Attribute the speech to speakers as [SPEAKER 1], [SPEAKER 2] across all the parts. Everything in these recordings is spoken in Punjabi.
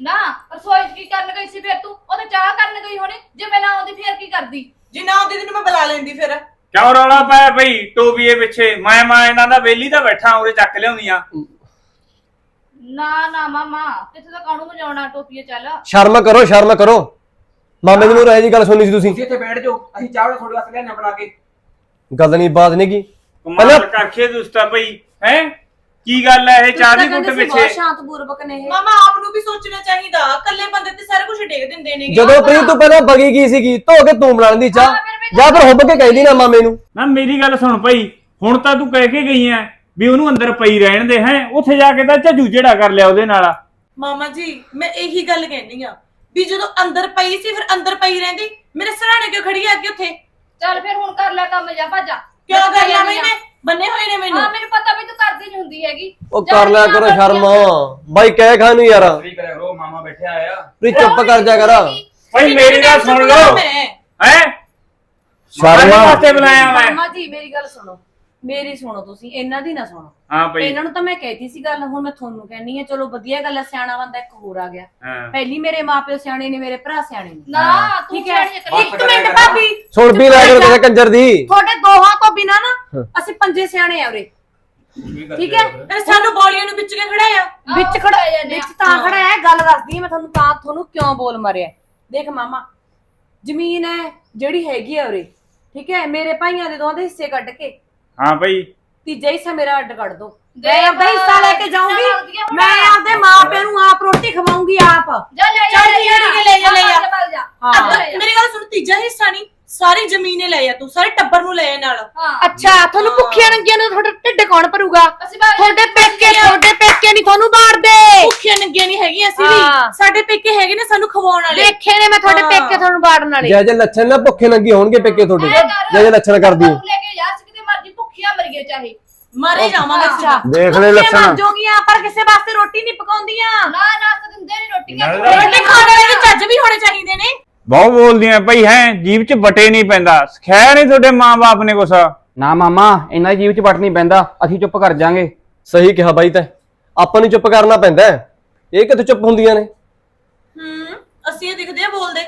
[SPEAKER 1] ਨਾ ਰਸੋਈ 'ਚ ਕੀ ਕਰਨ ਗਈ ਸੀ ਫਿਰ ਤੂੰ? ਉਹ ਤਾਂ ਚਾਹ ਕਰਨ ਗਈ ਹੋਣੀ। ਜੇ ਮੈਂ ਨਾ ਆਉਂਦੀ ਫਿਰ ਕੀ ਕਰਦੀ?
[SPEAKER 2] ਜੇ ਨਾ ਆਉਂਦੀ ਤੈਨੂੰ ਮੈਂ ਬੁਲਾ ਲੈਂਦੀ ਫਿਰ।
[SPEAKER 3] ਕਿਉਂ ਰੌਲਾ ਪਾਇਆ ਭਈ ਟੋਬੀਏ ਪਿੱਛੇ? ਮੈਂ ਮੈਂ ਇਹਨਾਂ ਦਾ ਵੇਲੀ ਤਾਂ ਬੈਠਾ ਉਰੇ ਚੱਕ ਲਿਆਉਂਦੀਆਂ।
[SPEAKER 1] ਨਾ ਨਾ ਮਾਮਾ ਕਿੱਥੇ ਤਾਂ ਕਾਣੂ ਮਜਾਉਣਾ ਟੋਪੀਏ ਚੱਲ?
[SPEAKER 4] ਸ਼ਰਮ ਕਰੋ ਸ਼ਰਮ ਕਰੋ। ਮਾਮੇ ਦੀ ਨੂੰ ਰਹਿ ਜੀ ਗੱਲ ਸੁਣੀ ਸੀ ਤੁਸੀਂ।
[SPEAKER 5] ਤੁਸੀਂ ਇੱਥੇ ਬੈਠ ਜਾਓ ਅਸੀਂ ਚਾਹ ਤੁਹਾਡੇ ਵਾਸਤੇ ਲਿਆਣਾ ਬਣਾ ਕੇ।
[SPEAKER 4] ਗੱਲ ਨਹੀਂ ਬਾਤ ਨਹੀਂ ਕੀ?
[SPEAKER 3] ਕਮਾਲ
[SPEAKER 4] ਪਹਿਲਾਂ-
[SPEAKER 3] ਕਰਕੇ ਦੁਸਤਾ ਭਈ ਹੈ? ਕੀ ਗੱਲ ਹੈ ਇਹ ਚਾਹ ਦੀ ਕੁੱਟ ਪਿੱਛੇ?
[SPEAKER 6] ਸ਼ਾਂਤਪੂਰਵਕ ਨੇ ਇਹ।
[SPEAKER 2] ਮਾਮਾ ਆਪ ਨੂੰ ਵੀ ਸੋਚਣਾ ਚਾਹੀਦਾ ਇਕੱਲੇ ਬੰਦੇ ਤੇ ਸਾਰਾ ਕੁਝ ਡੇਗ ਦਿੰਦੇ ਨੇ
[SPEAKER 4] ਜਦੋਂ ਪ੍ਰੀਤ ਤੂੰ ਪਹਿਲਾਂ ਬਗੀ ਕੀ ਸੀਗੀ ਧੋ ਕੇ ਤੂੰ ਬਣਾਉਣ ਦੀ ਚਾਹ ਜਾਂ ਫਿਰ ਹੁੱਬ ਕੇ ਕਹਿੰਦੀ ਨਾ ਮਾਮੇ ਨੂੰ।
[SPEAKER 3] ਨਾ ਮੇਰੀ ਗੱਲ ਸੁਣ ਭਈ ਹੁਣ ਤਾਂ ਤੂੰ ਕਹਿ ਕੇ ਗਈ ਐ ਵੀ ਉਹਨੂੰ ਅੰਦਰ ਪਈ ਰਹਿਣ ਦੇ ਹੈ? ਉੱਥੇ ਜਾ ਕੇ ਤਾਂ ਝੱਜੂ ਜਿਹੜਾ ਕਰ ਲਿਆ ਉਹਦੇ ਨਾਲ
[SPEAKER 2] ਮਾਮਾ ਜੀ ਮੈਂ ਇਹੀ ਗੱਲ ਕਹਿੰਦੀ ਆ ਵੀ ਜਦੋਂ ਅੰਦਰ ਪਈ ਸੀ ਫਿਰ ਅੰਦਰ ਪਈ ਰਹਿੰਦੀ? ਮੇਰੇ ਸਰਾਣੇ ਕਿਉਂ ਖੜੀ ਆ ਅੱਗੇ ਉੱਥੇ?
[SPEAKER 1] ਚੱਲ ਫਿਰ ਹੁਣ ਕਰ ਲੈ ਕੰਮ ਜਾ ਭੱਜਾ
[SPEAKER 2] ਕਿਉਂ ਕਰ ਲਿਆ ਮੈਨੇ ਬੰਨੇ ਹੋਏ ਨੇ ਮੈਨੂੰ?
[SPEAKER 1] ਹਾਂ ਮੈਨੂੰ ਪਤਾ ਵੀ ਤੂੰ ਕਰਦੀ ਨਹੀਂ ਹੁੰਦੀ ਹੈਗੀ।
[SPEAKER 4] ਉਹ ਕਰ ਲਿਆ ਕਰੋ ਸ਼ਰਮ। ਬਾਈ ਕਹਿ ਖਾਨੂੰ ਯਾਰ?
[SPEAKER 5] ਸਹੀ ਕਰਿਆ ਕਰੋ ਮਾਮਾ ਬੈਠਿਆ ਆਇਆ
[SPEAKER 4] ਪ੍ਰੀਤ ਚੁੱਪ ਕਰ ਜਾ ਕਰ।
[SPEAKER 3] ਭਈ ਮੇਰੀ ਗੱਲ ਸੁਣ ਲਓ।
[SPEAKER 2] ਮੈਂ।
[SPEAKER 3] ਹੈ?
[SPEAKER 4] ਸ਼ਰਮ ਆ।
[SPEAKER 3] ਵਾਸਤੇ ਬੁਲਾਇਆ ਮੈਂ।
[SPEAKER 6] ਮਾਮਾ ਜੀ ਮੇਰੀ ਗੱਲ ਸੁਣੋ। ਮੇਰੀ ਸੁਣੋ ਤੁਸੀਂ ਇਹਨਾਂ ਦੀ ਨਾ ਸੁਣੋ।
[SPEAKER 3] ਹਾਂ ਭਈ
[SPEAKER 6] ਇਹਨਾਂ ਨੂੰ ਤਾਂ ਮੈਂ ਕਹਿਤੀ ਸੀ ਗੱਲ ਹੁਣ ਮੈਂ ਤੁਹਾਨੂੰ ਕਹਿਣੀ ਆ ਚਲੋ ਵਧੀਆ ਗੱਲ ਆ ਸਿਆਣਾ ਬੰਦਾ ਇੱਕ ਹੋਰ ਆ ਗਿਆ।
[SPEAKER 3] ਹਾਂ।
[SPEAKER 6] ਪਹਿਲੀ ਮੇਰੇ ਮਾਪਿਓ ਸਿਆਣੇ ਨੇ ਮੇਰੇ ਭਰਾ ਸਿਆਣੇ ਨੇ।
[SPEAKER 1] ਨਾ ਤੂੰ
[SPEAKER 6] ਠੀਕ ਹੈ?
[SPEAKER 1] ਸਿਆਣੀ
[SPEAKER 6] ਇੱਕ ਮਿੰਟ ਭਾਬੀ।
[SPEAKER 4] ਸੁਣ ਵੀ ਲੈ ਕੇ ਕਿਸੇ ਕੰਜਰ ਦੀ।
[SPEAKER 6] ਤੁਹਾਡੇ ਦੋਹਾਂ ਤੋਂ ਬਿਨਾ ਨਾ ਅਸੀਂ ਪੰਜੇ ਸਿਆਣੇ ਆ ਉਰੇ। ਠੀਕ ਹੈ?
[SPEAKER 2] ਫਿਰ? ਸਾਨੂੰ ਬੋਲੀਆਂ ਨੂੰ ਵਿੱਚ ਕੇ ਖੜਾਇਆ?
[SPEAKER 6] ਵਿੱਚ ਖੜਾ ਵਿੱਚ ਤਾਂ ਖੜਾ ਹੈ ਗੱਲ ਦੱਸਦੀ ਹਾਂ ਮੈਂ ਤੁਹਾਨੂੰ ਤਾਂ ਤੁਹਾਨੂੰ ਕਿਉਂ ਬੋਲ ਮਾਰਿਆ? ਦੇਖ ਮਾਮਾ ਜ਼ਮੀਨ ਹੈ ਜਿਹੜੀ ਹੈਗੀ ਹੈ ਉਰੇ। ਠੀਕ ਹੈ? ਮੇਰੇ ਭਾਈਆਂ ਦੇ ਦੋਹਾਂ ਦੇ ਹਿੱਸੇ ਕੱਢ ਕੇ
[SPEAKER 3] ਹਾਂ ਭਈ
[SPEAKER 6] ਤੀਜਾ ਹਿੱਸਾ ਮੇਰਾ ਅੱਡ ਕੱਢ ਦੋ। ਮੈਂ ਆਪਦਾ ਹਿੱਸਾ ਲੈ ਕੇ ਜਾਊਂਗੀ? ਮੈਂ ਆਪਦੇ ਮਾਪਿਆਂ ਨੂੰ ਆਪ ਰੋਟੀ ਖਵਾਉਂਗੀ ਆਪ।
[SPEAKER 1] ਜਾ ਲੈ ਜਾ
[SPEAKER 2] ਚੱਲ
[SPEAKER 1] ਲੈ
[SPEAKER 2] ਠੀਕ ਹੈ, ਠੀਕ ਹੈ, ਲੈ ਜਾ, ਲੈ ਜਾ।
[SPEAKER 6] ਹਾਂ।
[SPEAKER 2] ਮੇਰੀ ਗੱਲ ਸੁਣ ਤੀਜਾ ਹਿੱਸਾ ਨਹੀਂ ਸਾਰੀ ਜ਼ਮੀਨ ਹੀ ਲੈ ਆ ਤੂੰ ਸਾਰੇ ਟੱਬਰ ਨੂੰ ਲੈ ਆ ਨਾਲ।
[SPEAKER 1] ਹਾਂ।
[SPEAKER 6] ਅੱਛਾ ਤੁਹਾਨੂੰ ਭੁੱਖੀਆਂ ਨੰਗੀਆਂ ਨੂੰ ਤੁਹਾਡਾ ਢਿੱਡ ਕੌਣ ਭਰੂਗਾ?
[SPEAKER 1] ਅਸੀਂ ਬਾਹਰ
[SPEAKER 6] ਤੁਹਾਡੇ ਪੇਕੇ ਤੁਹਾਡੇ ਪੇਕੇ ਨਹੀਂ ਤੁਹਾਨੂੰ ਬਾੜਦੇ
[SPEAKER 2] ਭੁੱਖੀਆਂ ਨੰਗੀਆਂ ਨਹੀਂ ਹੈਗੀਆਂ ਅਸੀਂ
[SPEAKER 6] ਹਾਂ।
[SPEAKER 2] ਵੀ ਸਾਡੇ ਪੇਕੇ ਹੈਗੇ ਨੇ ਸਾਨੂੰ ਖਵਾਉਣ ਵਾਲੇ।
[SPEAKER 6] ਦੇਖੇ ਨੇ ਮੈਂ ਤੁਹਾਡੇ
[SPEAKER 2] ਹਾਂ।
[SPEAKER 6] ਪੇਕੇ ਤੁਹਾਨੂੰ ਬਾੜਨ ਵਾਲੇ।
[SPEAKER 4] ਜੇ ਜੇ ਲੱਛਣ ਨਾ ਭੁੱਖੇ ਨੰਗੀ ਹੋਣਗੇ ਪੇਕੇ ਤੁਹਾਡੇ। ਜੇ ਜੇ ਲੱਛਣ ਕਰਦੀ ਹੋ
[SPEAKER 1] ਲੈ ਕੇ ਜਾ ਕਿਤੇ ਮਰਜ਼ੀ ਭੁੱਖੀਆਂ ਮਰੀਏ ਚਾਹੇ।
[SPEAKER 2] ਮਾਰੇ ਜਾਵਾਂਗੇ
[SPEAKER 6] ਅੱਛਾ।
[SPEAKER 7] ਦੇਖ ਲੈ ਲੱਛਣ।
[SPEAKER 6] ਜੋਗੀਆਂ ਪਰ ਕਿਸੇ ਵਾਸਤੇ ਰੋਟੀ ਨਹੀਂ ਪਕਾਉਂਦੀਆਂ।
[SPEAKER 1] ਨਾ ਨਾ ਤਾਂ ਦਿੰਦੇ ਨਹੀਂ ਰੋਟੀਆਂ
[SPEAKER 2] ਰੋਟੀ ਖਾਣ ਵਾਲੇ ਵੀ ਚੱਜ ਵੀ ਹੋਣੇ ਚਾਹੀਦੇ ਨੇ।
[SPEAKER 3] ਬਹੁਤ ਬੋਲਦੀਆਂ ਭਈ ਹੈ ਜੀਬ 'ਚ ਬਟੇ ਨਹੀਂ ਪੈਂਦਾ। ਸਿਖਾਇਆ ਨਹੀਂ ਤੁਹਾਡੇ ਮਾਂ-ਬਾਪ ਨੇ ਕੁਛ।
[SPEAKER 5] ਨਾ ਮਾਮਾ ਇਹਨਾਂ ਦੀ ਜੀਵ ਚ ਵਟ ਨਹੀਂ ਪੈਂਦਾ। ਅਸੀਂ ਚੁੱਪ ਕਰ ਜਾਾਂਗੇ।
[SPEAKER 4] ਸਹੀ ਕਿਹਾ ਬਾਈ ਤੈ। ਆਪਾਂ ਨੂੰ ਚੁੱਪ ਕਰਨਾ ਪੈਂਦਾ। ਹੈ। ਇਹ ਕਿੱਥੇ ਚੁੱਪ ਹੁੰਦੀਆਂ ਨੇ?
[SPEAKER 2] ਹੂੰ ਅਸੀਂ ਇਹ ਦਿਖਦੇ ਆ ਬੋਲਦੇ।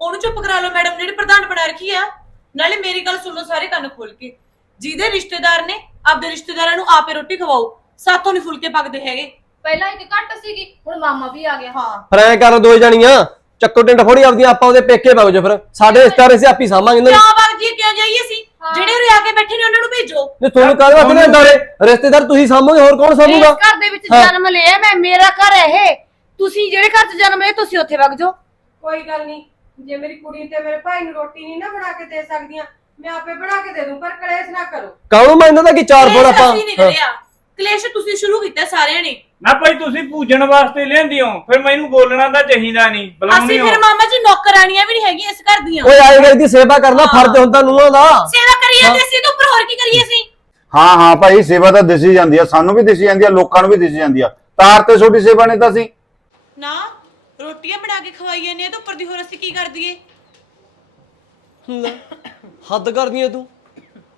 [SPEAKER 2] ਉਹਨੂੰ ਚੁੱਪ ਕਰਾ ਲਓ ਮੈਡਮ ਜਿਹੜੀ ਪ੍ਰਧਾਨ ਬਣਾ ਰੱਖੀ ਆ। ਨਾਲੇ ਮੇਰੀ ਗੱਲ ਸੁਣ ਸਾਰੇ ਕੰਨ ਖੋਲ ਕੇ। ਜਿਹਦੇ ਰਿਸ਼ਤੇਦਾਰ ਨੇ ਆਪਦੇ ਰਿਸ਼ਤੇਦਾਰਾਂ ਨੂੰ ਆਪੇ ਰੋਟੀ ਖਵਾਓ ਸਾਥੋਂ ਨਹੀਂ ਫੁਲਕੇ ਪੱਕਦੇ ਹੈਗੇ।
[SPEAKER 1] ਪਹਿਲਾਂ ਇੱਕ ਘੱਟ ਸੀਗੀ ਹੁਣ ਮਾਮਾ ਵੀ ਆ ਗਿਆ।
[SPEAKER 2] ਹਾਂ।
[SPEAKER 4] ਫਿਰ ਐ ਕਰ ਦੋ ਜਾਣੀਆਂ ਚੱਕੋ ਟਿੰਡ ਫੋੜੀ ਆਪਦੀਆਂ ਆਪਾਂ ਉਹਦੇ ਪੇਕੇ ਵਗ ਜਾਓ ਫਿਰ। ਸਾਡੇ ਰਿਸ਼ਤੇਦਾਰ ਅਸੀਂ ਆਪੀ ਸਾਂਭਾਂਗੇ ਨਾ।
[SPEAKER 2] ਕਿਉਂ ਵਗ ਜੀ ਕਿਉਂ ਜਾਈਏ ਅਸੀਂ? ਜਿਹੜੇ ਉਰੇ ਆ ਕੇ ਬੈਠੇ ਨੇ ਉਹਨਾਂ ਨੂੰ ਭੇਜੋ।
[SPEAKER 4] ਨੇ ਤੁਹਾਨੂੰ ਕਾਹਦੇ ਵਾਸਤੇ ਨੇ ਦਾਰੇ ਰਿਸ਼ਤੇਦਾਰ ਤੁਸੀਂ ਸਾਂਭੋਗੇ ਹੋਰ ਕੌਣ ਸਾਂਭੂਗਾ?
[SPEAKER 6] ਇਸ ਘਰ ਦੇ ਵਿੱਚ
[SPEAKER 4] ਹਾਂ।
[SPEAKER 6] ਜਨਮ ਲਿਆ ਮੈਂ ਮੇਰਾ ਘਰ ਹੈ ਇਹ। ਤੁਸੀਂ ਜਿਹੜੇ ਘਰ 'ਚ ਜਨਮ ਲਿਆ ਤੁਸੀਂ ਉੱਥੇ ਵਗ ਜਾਓ।
[SPEAKER 8] ਕੋਈ ਗੱਲ ਨਹੀਂ। ਜੇ ਮੇਰੀ ਕੁੜੀ ਤੇ ਮੇਰੇ ਭਾਈ ਨੂੰ ਰੋਟੀ ਨਹੀਂ ਨਾ ਬਣਾ ਕੇ ਦੇ ਸਕਦੀਆਂ ਮੈਂ ਆਪੇ ਬਣਾ ਕੇ ਦੇ ਦੂੰ ਪਰ ਕਲੇਸ਼ ਨਾ ਕਰੋ।
[SPEAKER 4] ਕਾਹਨੂੰ ਮੈਂ ਇਹਨਾਂ ਦਾ ਕੀ ਚਾਰ ਫੋੜ ਆਪਾਂ
[SPEAKER 2] ਅਸੀਂ ਕਲੇਸ਼ ਤੁਸੀਂ ਸ਼ੁਰੂ ਕੀਤਾ ਸਾਰਿਆਂ ਨੇ।
[SPEAKER 3] ਨਾ ਭਾਈ ਤੁਸੀਂ ਪੂਜਣ ਵਾਸਤੇ ਲਿਆਂਦੀ ਹੋ। ਫਿਰ ਮੈਨੂੰ ਬੋਲਣਾ ਤਾਂ ਚਾਹੀਦਾ ਨਹੀਂ ਬੁਲਾਉਂਦੀ
[SPEAKER 2] ਅਸੀਂ
[SPEAKER 3] ਹੋ।
[SPEAKER 2] ਫਿਰ ਮਾਮਾ ਜੀ ਨੌਕਰਾਨੀਆਂ ਵੀ ਨਹੀਂ ਹੈਗੀਆਂ ਇਸ ਘਰ ਦੀਆਂ।
[SPEAKER 4] ਓਏ ਆਏ ਗਏ ਦੀ ਸੇਵਾ ਕਰਨਾ ਫਰਜ਼ ਹੁੰਦਾ ਨੂੰਹਾਂ ਦਾ।
[SPEAKER 2] ਸੇਵਾ ਕਰੀਏ ਤੇ ਅਸੀਂ ਤੋਂ ਉੱਪਰ ਹੋਰ ਕੀ ਕਰੀਏ ਅਸੀਂ?
[SPEAKER 7] ਹਾਂ ਹਾਂ ਭਾਈ ਸੇਵਾ ਤਾਂ ਦਿਸੀ ਜਾਂਦੀ ਆ ਸਾਨੂੰ ਵੀ ਦਿਸੀ ਜਾਂਦੀ ਆ ਲੋਕਾਂ ਨੂੰ ਵੀ ਦਿਸੀ ਜਾਂਦੀ ਆ। ਤਾਰ ਤੇ ਛੋਟੀ ਸੇਵਾ ਨੇ ਤਾਂ ਅਸੀਂ।
[SPEAKER 2] ਨਾ ਰੋਟੀਆਂ ਬਣਾ ਕੇ ਖਵਾਈ ਜਾਂਦੇ ਆ ਤੇ ਉੱਪਰ ਦੀ ਹੋਰ ਅਸੀਂ ਕੀ ਕਰ ਦਈਏ?
[SPEAKER 4] ਹੱਦ ਕਰਦੀ ਐ ਤੂੰ।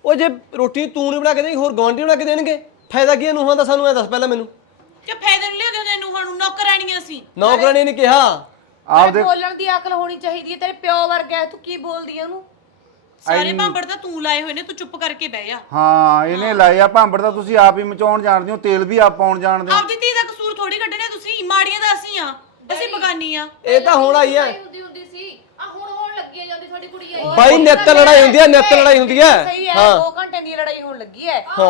[SPEAKER 4] ਉਹ ਜੇ ਰੋਟੀ ਤੂੰ ਨਹੀਂ ਬਣਾ ਕੇ ਦੇਣੀ ਹੋਰ ਗਵਾਂਢੀ ਬਣਾ ਕੇ ਦੇਣਗੇ ਫਾਇਦਾ ਕੀ ਹੈ ਨੂੰਹਾਂ ਦਾ? ਸਾਨੂੰ ਐ ਦੱਸ ਪਹਿਲਾਂ ਮੈਨੂੰ।
[SPEAKER 2] ਕਿ ਫਾਇਦੇ ਨੂੰ ਲਿਆਉਂਦੇ ਹੁੰਦੇ ਨੂੰ ਹੁਣ ਨੌਕਰਾਨੀਆਂ ਸੀ
[SPEAKER 4] ਨੌਕਰਾਨੀ ਨੇ ਕਿਹਾ
[SPEAKER 7] ਆਪਦੇ
[SPEAKER 6] ਬੋਲਣ ਦੀ ਅਕਲ ਹੋਣੀ ਚਾਹੀਦੀ ਹੈ ਤੇਰੇ ਪਿਓ ਵਰਗਾ ਹੈ, ਤੂੰ ਕੀ ਬੋਲਦੀ ਹੈ ਉਹਨੂੰ?
[SPEAKER 2] ਸਾਰੇ ਭਾਂਬੜ ਤਾਂ ਤੂੰ ਲਾਏ ਹੋਏ ਨੇ ਤੂੰ ਚੁੱਪ ਕਰਕੇ ਬਹਿ ਜਾ।
[SPEAKER 7] ਹਾਂ ਇਹਨੇ ਲਾਏ ਆ ਭਾਂਬੜ ਤਾਂ ਤੁਸੀਂ ਆਪ ਹੀ ਮਚਾਉਣ ਜਾਣਦੇ ਹੋ ਤੇਲ ਵੀ ਆਪ ਪਾਉਣ ਜਾਣਦੇ ਹੋ।
[SPEAKER 2] ਆਪਦੀ ਧੀ ਦਾ ਕਸੂਰ ਥੋੜੀ ਕੱਢਣਾ ਤੁਸੀਂ ਮਾੜੀਆਂ ਤਾਂ ਅਸੀਂ ਆ ਅਸੀਂ ਬਗਾਨੀ ਆ।
[SPEAKER 4] ਇਹ ਤਾਂ ਹੁਣ ਆਈ ਐ।
[SPEAKER 1] ਹੁੰਦੀ ਹੁੰਦੀ ਸੀ ਆ ਹੋਣ ਲੱਗੀ ਆ ਜਾਂਦੀ ਤੁਹਾਡੀ ਕੁੜੀ ਆਈ।
[SPEAKER 4] ਬਾਈ ਨਿੱਤ ਲੜਾਈ ਹੁੰਦੀ ਐ ਨਿੱਤ ਲੜਾਈ ਹੁੰਦੀ
[SPEAKER 6] ਸਹੀ ਹੈ
[SPEAKER 4] ਹਾਂ।
[SPEAKER 6] 2 ਘੰਟੇ ਦੀ ਲੜਾਈ ਹੋਣ ਲੱਗੀ ਹੈ
[SPEAKER 7] ਹਾਂ।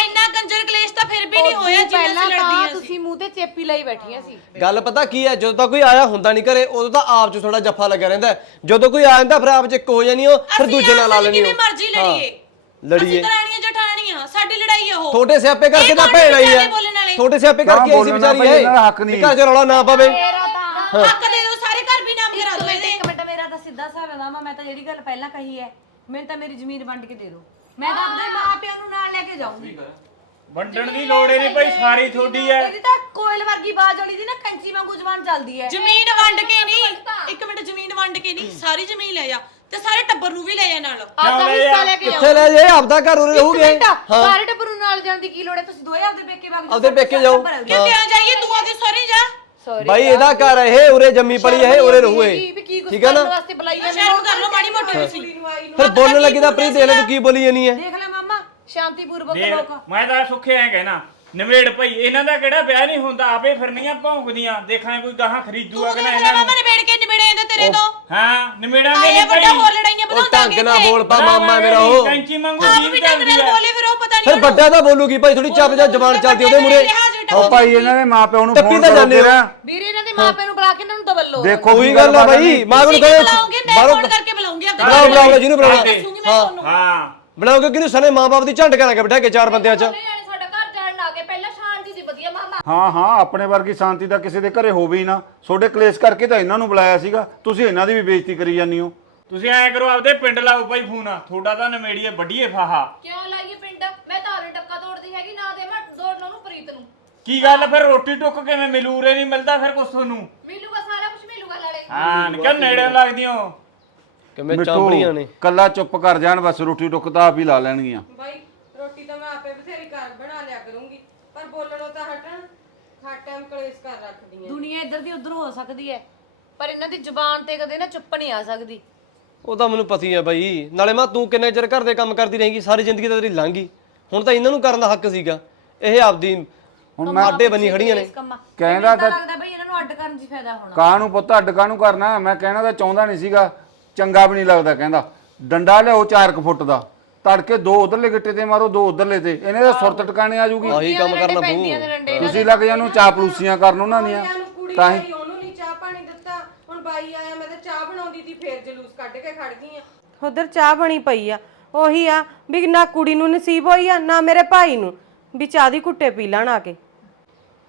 [SPEAKER 2] ਇੰਨਾ ਕੰਜਰ ਕਲੇਸ਼ ਤਾਂ ਫਿਰ ਵੀ ਨਹੀਂ ਹੋਇਆ ਜਿੰਨਾ
[SPEAKER 6] ਪਹਿਲਾਂ
[SPEAKER 2] ਅਸੀਂ
[SPEAKER 6] ਤਾਂ
[SPEAKER 2] ਲੜਦੀਆਂ ਸੀ।
[SPEAKER 6] ਤੁਸੀਂ ਮੂੰਹ ਤੇ ਚੇਪੀ ਲਈ ਬੈਠੀਆਂ ਸੀ।
[SPEAKER 4] ਗੱਲ ਪਤਾ ਕੀ ਹੈ ਜਦੋਂ ਤੱਕ ਕੋਈ ਆਇਆ ਹੁੰਦਾ ਨਹੀਂ ਘਰੇ ਉਦੋਂ ਤਾਂ ਆਪ ਚ ਥੋੜਾ ਜੱਫਾ ਲੱਗਿਆ ਰਹਿੰਦਾ ਹੈ। ਜਦੋਂ ਕੋਈ ਆ ਜਾਂਦਾ ਫਿਰ ਆਪ ਚ ਇੱਕ ਹੋ ਜਾਣੀ ਉਹ ਫਿਰ
[SPEAKER 2] ਅਸੀਂ
[SPEAKER 4] ਦੂਜੇ ਨਾਲ ਲਾ
[SPEAKER 2] ਆਪਸ ਚ
[SPEAKER 4] ਲੈਣੀ
[SPEAKER 2] ਕਿਵੇਂ ਮਰਜ਼ੀ ਲੜੀਏ।
[SPEAKER 4] ਲੜੀਏ।
[SPEAKER 2] ਅਸੀਂ ਦਰਾਣੀਆਂ ਜਠਾਣੀਆਂ ਸਾਡੀ ਲੜਾਈ ਆ ਉਹ।
[SPEAKER 4] ਛੋਟੇ ਸਿਆਪੇ ਕਰਕੇ
[SPEAKER 2] ਇਹ
[SPEAKER 4] ਤਾਂ
[SPEAKER 2] ਕੌਣ
[SPEAKER 4] ਭੈਣ ਆਈ
[SPEAKER 2] ਵਿਚਾਰੇ
[SPEAKER 4] ਹੈ
[SPEAKER 2] ਬੋਲਣ ਵਾਲੇ?
[SPEAKER 4] ਛੋਟੇ ਸਿਆਪੇ ਕਰਕੇ ਆਈ ਸੀ
[SPEAKER 7] ਬੋਲਣਾ
[SPEAKER 4] ਵਿਚਾਰੀ
[SPEAKER 7] ਭਾਈ,
[SPEAKER 4] ਇਹ
[SPEAKER 7] ਇਹਨਾਂ ਦਾ ਹੱਕ ਨਹੀਂ।
[SPEAKER 4] ਘਰ ਚ ਰੌਲਾ ਨਾ ਪਵੇ।
[SPEAKER 2] ਹੱਕ ਦੇ
[SPEAKER 6] ਹੈ ਮਾਮਾ ਮੈਂ ਤਾਂ ਜਿਹੜੀ ਗੱਲ ਪਹਿਲਾਂ ਕਹੀ ਹੈ ਮੈਨੂੰ ਤਾਂ ਮੇਰੀ ਜ਼ਮੀਨ ਵੰਡ ਕੇ ਦੇ ਦਿਓ ਮੈਂ ਤਾਂ ਆਪਣੇ ਮਾਪਿਆਂ ਨੂੰ ਨਾਲ ਲੈ ਕੇ ਜਾਊਂਗੀ।
[SPEAKER 3] ਵੰਡਣ ਦੀ ਲੋੜ ਹੀ ਨਹੀਂ ਭਾਈ ਸਾਰੀ ਤੁਹਾਡੀ ਐ।
[SPEAKER 6] ਇਹਦੀ ਤਾਂ ਕੋਇਲ ਵਰਗੀ ਬਾਜ ਵਾਲੀ ਦੀ ਨਾ ਕੰਚੀ ਵਾਂਗੂ ਜ਼ਬਾਨ ਚੱਲਦੀ ਹੈ
[SPEAKER 2] ਜ਼ਮੀਨ ਵੰਡ ਕੇ ਨਹੀਂ ਇੱਕ ਮਿੰਟ ਜ਼ਮੀਨ ਵੰਡ ਕੇ ਨਹੀਂ ਸਾਰੀ ਜ਼ਮੀਨ ਲੈ ਜਾ ਤੇ ਸਾਰੇ ਟੱਬਰ ਨੂੰ ਵੀ ਲੈ ਜਾ ਨਾਲ।
[SPEAKER 6] ਆਪਦਾ ਹਿੱਸਾ ਲੈ ਕੇ
[SPEAKER 4] ਕਿੱਥੇ ਲੈ ਜੇ? ਆਪਦਾ ਘਰ ਉਰੇ ਰਹੂਗੇ।
[SPEAKER 6] ਸਾਰੇ ਟੱਬਰ ਨੂੰ ਨਾਲ ਜਾਣ ਦੀ ਕੀ ਲੋੜ ਹੈ ਤੁਸੀਂ ਦੋਏ ਆਪਦੇ ਪੇਕੇ ਵਗ ਜਾਓ
[SPEAKER 4] ਆਪਦੇ ਪੇਕੇ ਜਾਓ।
[SPEAKER 2] ਕਿ ਕਿਉਂ ਜਾਈਏ? ਤੂੰ ਆਦੇ ਸਾਰੇ ਜਾ।
[SPEAKER 6] Sorry
[SPEAKER 4] ਬਾਈ। ਇਹਦਾ ਘਰ ਹੈ ਇਹ ਉਰੇ ਜੰਮੀ ਪਲੀ ਹੈ ਇਹ ਉਰੇ ਰਹੂ ਇਹ ਠੀਕ ਹੈ ਨਾ?
[SPEAKER 6] ਕਰਨ ਵਾਸਤੇ ਬੁਲਾਈ ਜਾਂਦੇ
[SPEAKER 2] ਸ਼ਰਮ
[SPEAKER 6] ਹੋ?
[SPEAKER 2] ਕਰ ਲਓ ਮਾੜੀ ਮੋਟੀ ਤੁਸੀਂ।
[SPEAKER 4] ਫਿਰ ਬੋਲਣ ਲੱਗੀ ਤਾਂ ਪ੍ਰੀਤ ਦੇਖ ਲੈ ਤੂੰ ਕੀ ਬੋਲੀ ਜਾਨੀ ਹੈ।
[SPEAKER 6] ਦੇਖ ਲੈ ਮਾਮਾ ਸ਼ਾਂਤੀਪੂਰਵਕ ਲੋਕ।
[SPEAKER 3] ਮੈਂ ਤਾਂ ਸੁੱਖੇ ਐ ਕਹਿਣਾ। ਨਵੇੜ ਭਈ ਇਹਨਾਂ ਦਾ ਕਿਹੜਾ ਵਿਆਹ ਨਹੀਂ ਹੁੰਦਾ? ਆਪੇ ਫਿਰਨੀਆਂ ਭੌਂਕਦੀਆਂ। ਦੇਖਾਂ ਕੋਈ ਗਾਹਾਂ ਖਰੀਦੂਗਾ ਕਿ ਨਾ ਇਹਨਾਂ
[SPEAKER 2] ਮਾਮਾ
[SPEAKER 3] ਨੂੰ?
[SPEAKER 2] ਨਿਬੇੜ ਕੇ ਨਿਬੇੜੇ ਇਹਦੇ ਤੇਰੇ ਤੋਂ?
[SPEAKER 3] ਹਾਂ ਨਿਵੇੜਾਂਗੇ
[SPEAKER 2] ਆਏ
[SPEAKER 3] ਨਹੀਂ
[SPEAKER 2] ਵੱਡਾ
[SPEAKER 3] ਭਈ।
[SPEAKER 2] ਹੋਰ ਲੜਾਈਆਂ
[SPEAKER 4] ਉਹ
[SPEAKER 2] ਵਧਾਉਂਦਾ
[SPEAKER 4] ਢੰਗ ਨਾਲ ਬੋਲ ਪਾ ਮਾਮਾ ਮੇਰਾ ਉਹ।
[SPEAKER 3] ਕੈਂਚੀ ਮੰਗੂ
[SPEAKER 2] ਆਪ
[SPEAKER 3] ਜੀਵ
[SPEAKER 2] ਵੀ ਢੰਗ
[SPEAKER 3] ਕਰਦੀ
[SPEAKER 2] ਨਾਲ
[SPEAKER 3] ਆ।
[SPEAKER 2] ਬੋਲੇ ਫਿਰ ਉਹ ਪਤਾ
[SPEAKER 4] ਫਿਰ
[SPEAKER 2] ਨਹੀਂ
[SPEAKER 4] ਵੱਡਾ ਤਾਂ ਬੋਲੂਗੀ ਭਾਈ ਥੋੜੀ ਚੱਪ ਜਾ ਜ਼ਬਾਨ ਚੱਲਦੀ ਉਹਦੇ ਮੂਰੇ
[SPEAKER 9] ਉਹ ਭਾਈ ਇਹਨਾਂ ਦੇ ਮਾਪਿਆਂ ਨੂੰ
[SPEAKER 4] ਟੱਪੀ
[SPEAKER 9] ਫੋਨ
[SPEAKER 4] ਤਾਂ
[SPEAKER 9] ਕਰੋ
[SPEAKER 4] ਜਾਂਦੇ ਹੋ।
[SPEAKER 9] ਤੇਰਾ
[SPEAKER 6] ਵੀਰੇ ਇਹਨਾਂ ਦੇ ਮਾਪਿਆਂ ਨੂੰ ਬੁਲਾ ਕੇ ਇਹਨਾਂ ਨੂੰ ਦਬਲੋ
[SPEAKER 9] ਦੇਖੋ
[SPEAKER 4] ਉਹੀ
[SPEAKER 9] ਕੀ
[SPEAKER 4] ਗੱਲ ਆ ਬਾਈ ਮਾਂ ਨੂੰ ਕਹੇ
[SPEAKER 2] ਬੁਲਾਓਗੇ? ਮੈਂ
[SPEAKER 4] ਬਾਹਰੋਂ
[SPEAKER 2] ਫੋਨ ਕਰਕੇ ਬੁਲਾਉਂਗੀ ਆਪਦੇ
[SPEAKER 4] ਬੁਲਾਓ ਬੁਲਾਓ ਜਿਹਨੂੰ ਬੁਲਾਉਣਾ
[SPEAKER 2] ਦੱਸੂਗੀ ਮੈਂ ਤੁਹਾਨੂੰ
[SPEAKER 3] ਹਾਂ
[SPEAKER 4] ਬਣਾਓਗੇ ਕਿਹਨੂੰ? ਸਨੇ ਮਾਂ-ਬਾਪ ਦੀ ਝੰਡ ਕਰਾਂਗੇ ਬਿਠਾ ਕੇ ਚਾਰ ਬੰਦਿਆਂ 'ਚ
[SPEAKER 1] ਉਹਨੇ ਜਾਣੇ ਸਾਡਾ ਘਰ ਜਾਣ ਆ ਗਏ ਪਹਿਲਾਂ ਸ਼ਾਂਤੀ ਦੀ ਵਧੀਆ ਮਾਮਾ
[SPEAKER 9] ਹਾਂ ਹਾਂ ਆਪਣੇ ਵਰਗੀ ਸ਼ਾਂਤੀ ਦਾ ਕਿਸੇ ਦੇ ਘਰੇ ਹੋਵੇ ਹੀ ਨਾ। ਤੁਹਾਡੇ ਕਲੇਸ਼ ਕਰਕੇ ਤਾਂ ਇਹਨਾਂ ਨੂੰ ਬੁਲਾਇਆ ਸੀਗਾ। ਤੁਸੀਂ ਇਹਨਾਂ ਦੀ ਵੀ ਬੇਇੱਜ਼ਤੀ ਕਰੀ ਜਾਂਦੀ ਹੋ।
[SPEAKER 3] ਤੁਸੀਂ ਐਂ ਕਰੋ ਆਪਦੇ ਪਿੰਡ ਲਾਓ ਭਾਈ ਫੋਨ। ਤੁਹਾਡਾ ਤਾਂ ਨਵੇੜੀਏ ਵੱਡੀਏ ਫਾਹਾ।
[SPEAKER 1] ਕਿਉਂ ਲਾਈਏ ਪਿੰਡ? ਮੈਂ ਤਾਂ ਆਲੇ ਡੱਕਾ ਤੋੜਦੀ ਹੈਗੀ ਨਾ ਦੇ ਮੈਂ ਦੋੜਨ ਨੂੰ ਪ੍ਰੀਤ ਨੂੰ।
[SPEAKER 3] ਕੀ ਗੱਲ ਫਿਰ ਰੋਟੀ ਟੁੱਕ ਕਿਵੇਂ ਮਿਲੂਰੇ ਨਹੀਂ ਮਿਲਦਾ ਫਿਰ ਕੁਛ ਤੁਹਾਨੂੰ?
[SPEAKER 1] ਮਿਲੂਗਾ ਸਾਰਾ ਕੁਝ ਮਿਲੂਗਾ ਨਾਲੇ।
[SPEAKER 3] ਹਾਂ ਕਿਉਂ ਨੇੜੇ ਲੱਗਦੀ ਹੋ?
[SPEAKER 4] ਕਿਵੇਂ
[SPEAKER 9] ਮਿੱਠੂ,
[SPEAKER 4] ਚਾਂਬੜੀਆਂ ਨੇ?
[SPEAKER 9] ਕੱਲਾ ਚੁੱਪ ਕਰ ਜਾਣ ਬਸ ਰੋਟੀ ਟੁੱਕ ਤਾਂ ਆਪ ਹੀ ਲਾ ਲੈਣਗੀਆਂ।
[SPEAKER 8] ਬਾਈ ਰੋਟੀ ਤਾਂ ਮੈਂ ਆਪੇ ਬਥੇਰੀ ਘਰ ਬਣਾ ਲਿਆ ਕਰੂੰਗੀ ਪਰ ਬੋਲਣੋਂ ਤਾਂ ਹਟਣ। ਹਰ ਟਾਈਮ ਕਲੇਸ਼ ਕਰ ਰੱਖਦੀਆਂ
[SPEAKER 6] ਦੁਨੀਆ ਇੱਧਰ ਦੀ ਉੱਧਰ ਹੋ ਸਕਦੀ ਹੈ ਪਰ ਇਹਨਾਂ ਦੀ ਜ਼ੁਬਾਨ ਤੇ ਕਦੇ ਨਾ ਚੁੱਪ ਨਹੀਂ ਆ ਸਕਦੀ।
[SPEAKER 4] ਉਹ ਤਾਂ ਮੈਨੂੰ ਪਤੀ ਹੈ ਬਾਈ। ਨਾਲੇ ਮਾਂ ਤੂੰ ਕਿੰਨੇ ਚਿਰ ਘਰ ਦੇ ਕੰਮ ਕਰਦੀ ਰਹੇਂਗੀ ਸਾਰੀ ਜ਼ਿੰਦਗੀ ਤਾਂ ਤੇਰੀ ਲੰਘ ਗਈ। ਹੁਣ ਤਾਂ ਇਹਨਾਂ ਨੂੰ ਕਰਨ ਦਾ ਹੱਕ ਸੀਗਾ। ਇਹ ਆਪਦੀ
[SPEAKER 9] ਹੁਣ
[SPEAKER 4] ਮੈਂ ਆਡੇ ਬਣੀ ਖੜੀਆਂ ਨੇ।
[SPEAKER 6] ਇਸ ਕੰਮਾਂ
[SPEAKER 9] ਕਹਿੰਦਾ ਤਾਂ
[SPEAKER 6] ਲੱਗਦਾ ਬਈ ਇਹਨਾਂ ਨੂੰ ਅੱਡ ਕਰਨ 'ਚ ਫਾਇਦਾ ਹੋਣਾ।
[SPEAKER 9] ਕਾਹਨੂੰ ਪੁੱਤ ਅੱਡ ਕਾਹਨੂੰ ਕਰਨਾ? ਮੈਂ ਕਹਿਣਾ ਤਾਂ ਚਾਹੁੰਦਾ ਨਹੀਂ ਸੀਗਾ। ਚੰਗਾ ਵੀ ਨਹੀਂ ਲੱਗਦਾ ਕਹਿੰਦਾ। ਡੰਡਾ ਲਿਆਓ 4 ਫੁੱਟ ਦਾ। ਤੜਕੇ ਦੋ ਉਧਰਲੇ ਗਿੱਟੇ ਤੇ ਮਾਰੋ ਦੋ ਉਧਰਲੇ ਤੇ। ਇਹਨੇ ਦਾ ਸੁਰਤ ਟਿਕਾਣੇ ਆ ਜੂਗੀ।
[SPEAKER 4] ਆਹੀ ਕੰਮ ਕਰਨਾ
[SPEAKER 6] ਡੰਡੇ
[SPEAKER 9] ਤੁਸੀਂ ਲੱਗ ਜਾਨੂੰ ਚਾਪਲੂਸੀਆਂ ਕਰਨ ਉਹਨਾਂ ਦੀਆਂ। ਤਾਂ ਹੀ।
[SPEAKER 8] ਉਹਨੂੰ ਨਹੀਂ ਚਾਹ ਪਾਣੀ ਦਿੱਤਾ। ਹੁਣ ਬਾਈ ਆਇਆ ਮੈਂ ਤਾਂ ਚਾਹ ਬਣਾਉਂਦੀ ਸੀ ਫੇਰ ਜਲੂਸ ਕੱਢ ਕੇ ਖੜ ਗਈ ਆ। ਉਧਰ ਚਾਹ ਬਣੀ ਪਈ ਆ। ਉਹੀ ਆ ਵੀ ਨਾ ਕੁੜੀ ਨੂੰ ਨਸੀਬ ਹੋਈ ਆ ਨਾ ਮੇਰੇ ਭਾਈ ਨੂੰ। ਵੀ ਚਾਹ ਦੀ ਘੁੱਟੇ ਪੀ ਲੈਣ ਆ ਕੇ।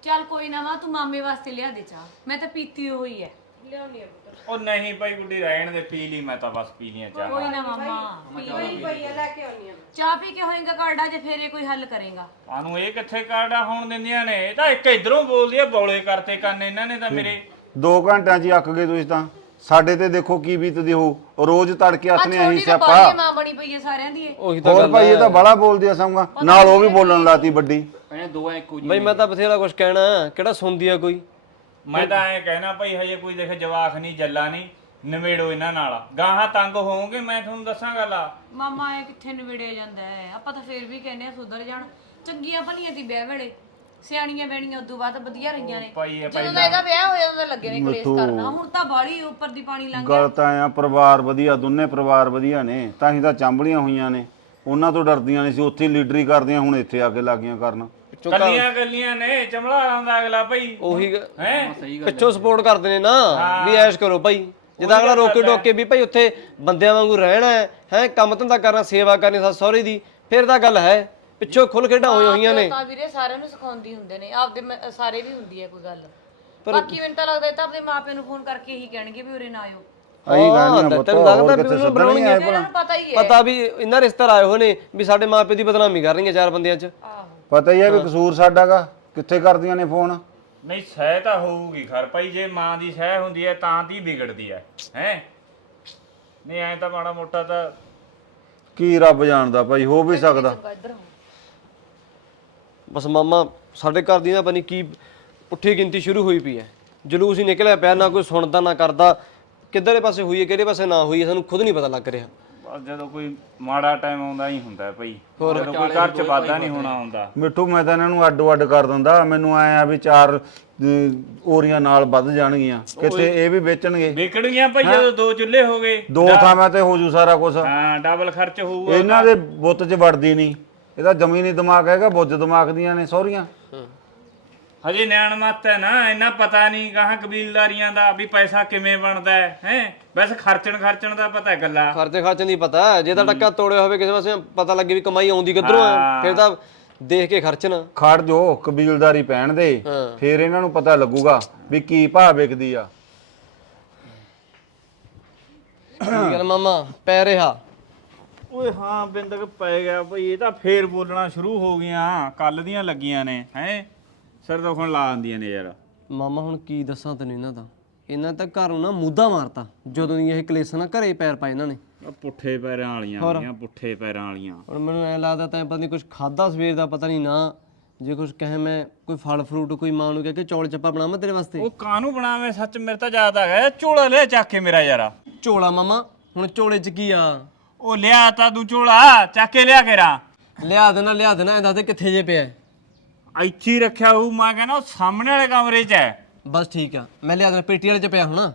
[SPEAKER 6] ਚੱਲ ਕੋਈ ਨਾ ਵਾ ਤੂੰ ਮਾਮੇ ਵਾਸਤੇ ਲਿਆ ਦੇ ਚਾਹ। ਮੈਂ ਤਾਂ ਪੀਤੀ ਹੋਈ ਹੈ
[SPEAKER 8] ਲਿਆਉਣੀ ਆ ਪੁੱਤਰ
[SPEAKER 3] ਉਹ ਨਹੀਂ ਭਾਈ ਗੁੱਡੀ ਰਹਿਣ ਦੇ ਪੀ ਲਈ ਮੈਂ ਤਾਂ ਬਸ ਪੀ ਲੀਆਂ ਚਾਹ।
[SPEAKER 6] ਕੋਈ ਨਾ ਮਾਮਾ।
[SPEAKER 8] ਪਈ ਪਈ ਆ ਲੈ ਕੇ ਆਉਣੀ ਆ
[SPEAKER 6] ਚਾਹ ਪੀ ਕੇ ਹੋਏਗਾ ਕਾਰਡਾ ਜੇ ਫੇਰ ਕੋਈ ਹੱਲ ਕਰੇਗਾ।
[SPEAKER 3] ਆਨੂੰ ਇਹ ਕਿੱਥੇ ਕਾਰਡਾ ਹੋਣ ਦਿੰਦੀਆਂ ਨੇ? ਇਹ ਤਾਂ ਇੱਕ ਇਧਰੋਂ ਬੋਲਦੀ ਆ ਬੌਲੇ ਕਰਤੇ ਕੰਨ ਇਹਨਾਂ ਨੇ ਤਾਂ ਮੇਰੇ।
[SPEAKER 9] ਦੋ ਘੰਟਿਆਂ 'ਚ ਹੀ ਅੱਕ ਗਏ ਤੁਸੀਂ ਤਾਂ। ਸਾਡੇ ਤੇ ਦੇਖੋ ਕੀ ਬੀਤਦੀ ਹੋ ਰੋਜ਼ ਤੜਕੇ ਹੱਥ ਨੇ ਅਹੀਂ
[SPEAKER 6] ਛੋਟੀ ਤਾਂ
[SPEAKER 9] ਸਿਆਪਾ।
[SPEAKER 6] ਮਾਂ ਬਣੀ ਪਈ ਹੈ ਸਾਰਿਆਂ ਦੀ ਇਹ।
[SPEAKER 4] ਉਹੀ ਤਾਂ
[SPEAKER 9] ਹੋਰ
[SPEAKER 4] ਗੱਲ
[SPEAKER 9] ਭਾਈ ਇਹ ਤਾਂ ਬੜਾ ਬੋਲਦੀ ਆ ਸੰਗਾ ਨਾਲ ਉਹ ਵੀ ਬੋਲਣ ਲਾਤੀ ਵੱਡੀ।
[SPEAKER 5] ਇਹਨੇ ਦੋ ਐ ਇੱਕੋ
[SPEAKER 4] ਬਈ ਮੈਂ ਤਾਂ ਬਥੇਰਾ ਕੁਝ ਕਹਿਣਾ। ਕਿਹੜਾ ਸੁਣਦੀ ਆ ਕੋਈ?
[SPEAKER 3] ਮੈਂ ਤਾਂ ਐਂ ਕਹਿਣਾ ਭਾਈ ਹਜੇ ਕੋਈ ਦੇਖ ਜਵਾਖ ਨਹੀਂ ਜੱਲਾ ਨਹੀਂ ਨਿਮੇੜੋ ਇਹਨਾਂ ਨਾਲ। ਗਾਹਾਂ ਤੰਗ ਹੋਵੋਗੇ ਮੈਂ ਤੁਹਾਨੂੰ ਦੱਸਾਂ ਗੱਲ ਆ।
[SPEAKER 6] ਮਾਮਾ ਇਹ ਕਿੱਥੇ ਨਵੇੜਿਆ ਜਾਂਦਾ ਹੈ ਆਪਾਂ ਤਾਂ ਫੇਰ ਵੀ ਕਹਿੰਦੇ ਆ ਸੁਧਰ ਜਾਣ। ਚੰਗੀਆਂ ਭਲੀਆਂ ਦੀ ਵਿਆਹ ਵੇਲੇ। ਸਿਆਣੀਆਂ ਬੈਣੀਆਂ ਉਦੋਂ ਬਾਅਦ ਵਧੀਆ ਰਹੀਆਂ ਨੇ।
[SPEAKER 3] ਭਾਈ ਇਹ
[SPEAKER 6] ਜਦੋਂ ਦਾ ਇਹਦਾ ਵਿਆਹ ਹੋਇਆ ਉਹਦਾ ਲੱਗੇ ਨੇ ਕਲੇਸ਼ ਕਰਨਾ। ਹੁਣ ਤਾਂ ਬਾਲੀ ਉੱਪਰ ਦੀ ਪਾਣੀ ਲੰਘ
[SPEAKER 9] ਗੱਲ ਤਾਂ ਆ ਪਰਿਵਾਰ ਵਧੀਆ ਦੋਨੇ ਪਰਿਵਾਰ ਵਧੀਆ ਨੇ। ਤਾਂ ਹੀ ਤਾਂ ਚਾਂਬਲੀਆਂ ਹੋਈਆਂ ਨੇ। ਉਹਨਾਂ ਤੋਂ ਡਰਦੀਆਂ ਨਹੀਂ ਸੀ ਉੱਥੇ ਲੀਡਰੀ ਕਰਦੀਆਂ ਹੁਣ ਇੱਥੇ ਆ ਕੇ ਲੱਗੀਆਂ ਕਰਨ।
[SPEAKER 3] ਕੱਲੀਆਂ ਗੱਲੀਆਂ ਨੇ ਚਮੜਾ ਆਉਂਦਾ ਅਗਲਾ ਭਾਈ।
[SPEAKER 4] ਉਹੀ
[SPEAKER 3] ਹੈ?
[SPEAKER 4] ਪਿੱਛੋਂ ਸਪੋਰਟ ਕਰਦੇ ਨੇ ਨਾ। ਵੀ ਐਸ਼ ਕਰੋ ਭਾਈ। ਜਿੱਦਾਂ ਅਗਲਾ ਰੋਕੇ ਟੋਕੇ ਵੀ ਭਾਈ ਉੱਥੇ ਬੰਦਿਆਂ ਵਾਂਗੂ ਰਹਿਣਾ ਹੈ ਹੈ? ਕੰਮ ਧੰਦਾ ਕਰਨਾ ਸੇਵਾ ਕਰਨੀ ਸੱਸ ਸਹੁਰੇ ਦੀ। ਫਿਰ ਤਾਂ ਗੱਲ ਹੈ। ਪਿੱਛੋਂ ਖੁੱਲ ਖੇਡਾਂ ਹੋਈ ਹੋਈਆਂ ਨੇ।
[SPEAKER 6] ਤਾਂ ਵੀਰੇ ਸਾਰਿਆਂ ਨੂੰ ਸਿਖਾਉਂਦੀ ਹੁੰਦੇ ਨੇ। ਆਪਦੇ ਮ- ਸਾਰੇ ਵੀ ਹੁੰਦੀ ਹੈ ਕੋਈ ਗੱਲ। ਬਾਕੀ ਮੈਨੂੰ ਤਾਂ ਲੱਗਦਾ ਇਹ ਤਾਂ ਆਪਣੇ ਮਾਪਿਆਂ ਨੂੰ ਫੋਨ ਕਰਕੇ ਇਹੀ ਕਹਿਣਗੇ ਵੀ ਉਰੇ ਨਾ ਆਇਓ।
[SPEAKER 9] ਆਹੀ
[SPEAKER 4] ਹਾਂ,
[SPEAKER 9] ਕਹਿੰਦੇ ਪੁੱਤ।
[SPEAKER 4] ਤੈਨੂੰ ਲੱਗਦਾ
[SPEAKER 9] ਹੋਰ
[SPEAKER 4] ਵੀ
[SPEAKER 9] ਕਿੱਥੇ
[SPEAKER 4] ਉਹਨੂੰ
[SPEAKER 9] ਸੱਦਣੀ
[SPEAKER 6] ਇਹਨਾਂ ਨੂੰ ਪਤਾ ਹੀ ਹੈ।
[SPEAKER 4] ਪਤਾ ਵੀ ਇਹਨਾਂ ਰਿਸ਼ਤੇਦਾਰ ਆਏ ਹੋਏ ਨੇ ਵੀ ਸਾਡੇ ਮਾਪੇ ਦੀ ਬਦਨਾਮੀ ਕਰ ਰਹੀਆਂ ਚਾਰ ਬੰਦਿਆਂ 'ਚ।
[SPEAKER 6] ਆਹੋ।
[SPEAKER 9] ਪਤਾ ਹੀ ਹੈ ਵੀ ਕਸੂਰ ਸਾਡਾਗਾ ਕਿੱਥੇ ਕਰਦੀਆਂ ਨੇ ਫੋਨ?
[SPEAKER 3] ਨਹੀਂ ਸਹਿ ਤਾਂ ਹੋਊਗੀ ਖਰ ਭਾਈ ਜੇ ਮਾਂ ਦੀ ਸਹਿ ਹੁੰਦੀ ਹੈ ਤਾਂ ਦੀ ਵਿਗੜਦੀ ਹੈ ਹੈ? ਨਹੀਂ ਐ ਤਾਂ ਮਾੜਾ ਮੋਟਾ ਤਾਂ
[SPEAKER 9] ਕੀ ਰੱਬ ਜਾਣਦਾ ਭਾਈ ਹੋ ਵੀ ਸਕਦਾ।
[SPEAKER 4] ਬਸ ਮਾਮਾ ਸਾਡੇ ਘਰ ਦੀ ਨਾ ਕੀ ਪੁੱਠੀ ਗਿਣਤੀ ਸ਼ੁਰੂ ਹੋਈ ਪਈ ਹੈ ਜਲੂਸ ਹੀ ਨਿਕਲਿਆ ਪਿਆ ਨਾ ਕੋਈ ਸੁਣਦਾ ਨਾ ਕਰਦਾ। ਕਿੱਧਰੇ ਪਾਸੇ ਹੋਈ ਹੈ ਕਿਹੜੇ ਪਾਸੇ ਨਾ ਹੋਈ ਹੈ ਸਾਨੂੰ ਖੁਦ ਨਹੀਂ ਪਤਾ ਲੱਗ ਰਿਹਾ।
[SPEAKER 3] ਬਸ ਜਦੋਂ ਕੋਈ ਮਾੜਾ ਟਾਈਮ ਆਉਂਦਾ ਹੀ ਹੁੰਦਾ ਹੈ ਭਾਈ। ਜਦੋਂ ਕੋਈ ਘਰ ਚ ਵਾਧਾ ਨਹੀਂ ਹੋਣਾ ਹੁੰਦਾ।
[SPEAKER 9] ਮਿੱਠੂ ਮੈਂ ਤਾਂ ਇਹਨਾਂ ਨੂੰ ਅੱਡੋ ਅੱਡ ਕਰ ਦਿੰਦਾ। ਮੈਨੂੰ ਐ ਆ ਵੀ ਚਾਰ ਅਹ, ਓਰੀਆਂ ਨਾਲ ਵੱਧ ਜਾਣਗੀਆਂ। ਕਿਤੇ ਇਹ ਵੀ ਵੇਚਣਗੇ।
[SPEAKER 3] ਵਿਕੜ ਗਿਆ ਭਾਈ ਜਦੋਂ ਦੋ ਚੁੱਲ੍ਹੇ ਹੋ ਗਏ
[SPEAKER 9] ਦੋ ਥਾਵਾਂ ਤੇ ਹੋ ਜੂ ਸਾਰਾ ਕੁਝ
[SPEAKER 3] ਹਾਂ ਡਬਲ ਖਰਚ ਹੋਊਗਾ।
[SPEAKER 9] ਇਹਨਾਂ ਦੇ ਬੁੱਤ 'ਚ ਵੜਦੀ ਨਹੀਂ। ਇਹਦਾ ਜ਼ਮੀਨੀ ਦਿਮਾਗ ਹੈਗਾ ਬੁੱਝ ਦਿਮਾਗ ਦੀਆਂ ਨੇ ਸਹੁਰੀਆਂ।
[SPEAKER 3] ਹਜੇ ਨਿਆਣ ਮੱਤ ਹੈ ਨਾ ਇੰਨਾ ਪਤਾ ਨਹੀਂ ਗਾਹਾਂ ਕਬੀਲਦਾਰੀਆਂ ਦਾ ਵੀ ਪੈਸਾ ਕਿਵੇਂ ਬਣਦਾ ਹੈ ਹੈ ਬਸ ਖਰਚਣ ਖਰਚਣ ਦਾ ਪਤਾ ਹੈ ਗੱਲਾਂ
[SPEAKER 4] ਖਰਚੇ ਖਰਚਣ ਦੀ ਪਤਾ। ਜੇ ਤਾਂ ਟੱਕਾ ਤੋੜਿਆ ਹੋਵੇ ਕਿਸੇ ਪਾਸੇ ਪਤਾ ਲੱਗੇ ਵੀ ਕਮਾਈ ਆਉਂਦੀ ਕਿੱਧਰੋਂ ਹਾਂ। ਫਿਰ ਤਾਂ ਦੇਖ ਕੇ ਖਰਚਣਾ
[SPEAKER 9] ਖੜ ਜੋ ਕਬੀਲਦਾਰੀ ਪੈਣ ਦੇ। ਫੇਰ ਇਹਨਾਂ ਨੂੰ ਪਤਾ ਲੱਗੂਗਾ ਵੀ ਕੀ ਭਾਅ ਵਿਕਦੀ ਆ
[SPEAKER 4] ਕੀ ਗੱਲ ਮਾਮਾ ਪੈ ਰਿਹਾ
[SPEAKER 3] ਓਏ ਹਾਂ ਬਿੰਦਕ ਪੈ ਗਿਆ ਭਈ ਇਹ ਤਾਂ ਫੇਰ ਬੋਲਣਾ ਸ਼ੁਰੂ ਹੋ ਗਈਆਂ ਕੱਲ ਦੀਆਂ ਲੱਗੀਆਂ ਨੇ ਹੈ ਸਿਰ ਦੁਖਣ ਲਾ ਆਂਦੀਆਂ ਨੇ ਯਾਰ।
[SPEAKER 4] ਮਾਮਾ ਹੁਣ ਕੀ ਦੱਸਾਂ ਤੈਨੂੰ ਇਹਨਾਂ ਦਾ? ਇਹਨਾਂ ਤਾਂ ਘਰ ਨੂੰ ਮੁੱਦਾ ਮਾਰਤਾ ਜਦੋਂ ਦੀ ਇਹ ਕਲੇਸਾਂ ਨਾ ਘਰੇ ਪੈਰ ਪਾਏ ਇਹਨਾਂ ਨੇ।
[SPEAKER 3] ਪੁੱਠੇ ਪੈਰਾਂ ਵਾਲੀਆਂ ਆਈਆਂ ਪੁੱਠੇ ਪੈਰਾਂ ਵਾਲੀਆਂ।
[SPEAKER 4] ਹੁਣ ਮੈਨੂੰ ਐ ਲੱਗਦਾ ਤਾਂ ਪਤਾ ਨਹੀਂ ਕੁਝ ਖਾਦਾ ਸਵੇਰ ਦਾ ਪਤਾ ਨਹੀਂ ਨਾ। ਜੇ ਕੁਝ ਕਹੇ ਮੈਂ ਕੋਈ ਫਲ ਫਰੂਟ ਕੋਈ ਮਾਂ ਨੂੰ ਕਹਿ ਕੇ ਚੌਲ ਚੱਪਾ ਬਣਾਵਾਂ ਤੇਰੇ ਵਾਸਤੇ?
[SPEAKER 3] ਉਹ ਕਾਨੂੰ ਬਣਾਵੇਂ? ਸੱਚ ਮੇਰੇ ਤਾਂ ਯਾਦ ਆ ਗਿਆ। ਝੋਲਾ ਲੈ ਚੱਕ ਕੇ ਮੇਰਾ ਯਾਰਾ।
[SPEAKER 4] ਝੋਲਾ ਮਾਮਾ ਹੁਣ ਝੋਲੇ 'ਚ ਕੀ ਆ?
[SPEAKER 3] ਉਹ ਲਿਆ ਤਾਂ ਤੂੰ ਝੋਲਾ ਚੱਕ ਕੇ ਲਿਆ ਕੇਰਾ
[SPEAKER 4] ਲਿਆ ਦੇਣਾ ਲਿਆ ਦੇਣਾ ਦੱਸ ਦੇ ਕਿੱਥੇ ਜੇ ਪਿਆ? ਹੈ?
[SPEAKER 3] ਇੱਥੇ ਹੀ ਰੱਖਿਆ ਹੋਊ ਮੈਂ ਕਹਿੰਦਾ ਉਹ ਸਾਹਮਣੇ ਵਾਲੇ ਕਮਰੇ 'ਚ ਹੈ।
[SPEAKER 4] ਬਸ ਠੀਕ ਆ। ਮੈਂ ਲਿਆ ਦੇਣਾ ਪੇਟੀ ਵਾਲੇ 'ਚ ਪਿਆ ਹੋਣਾ।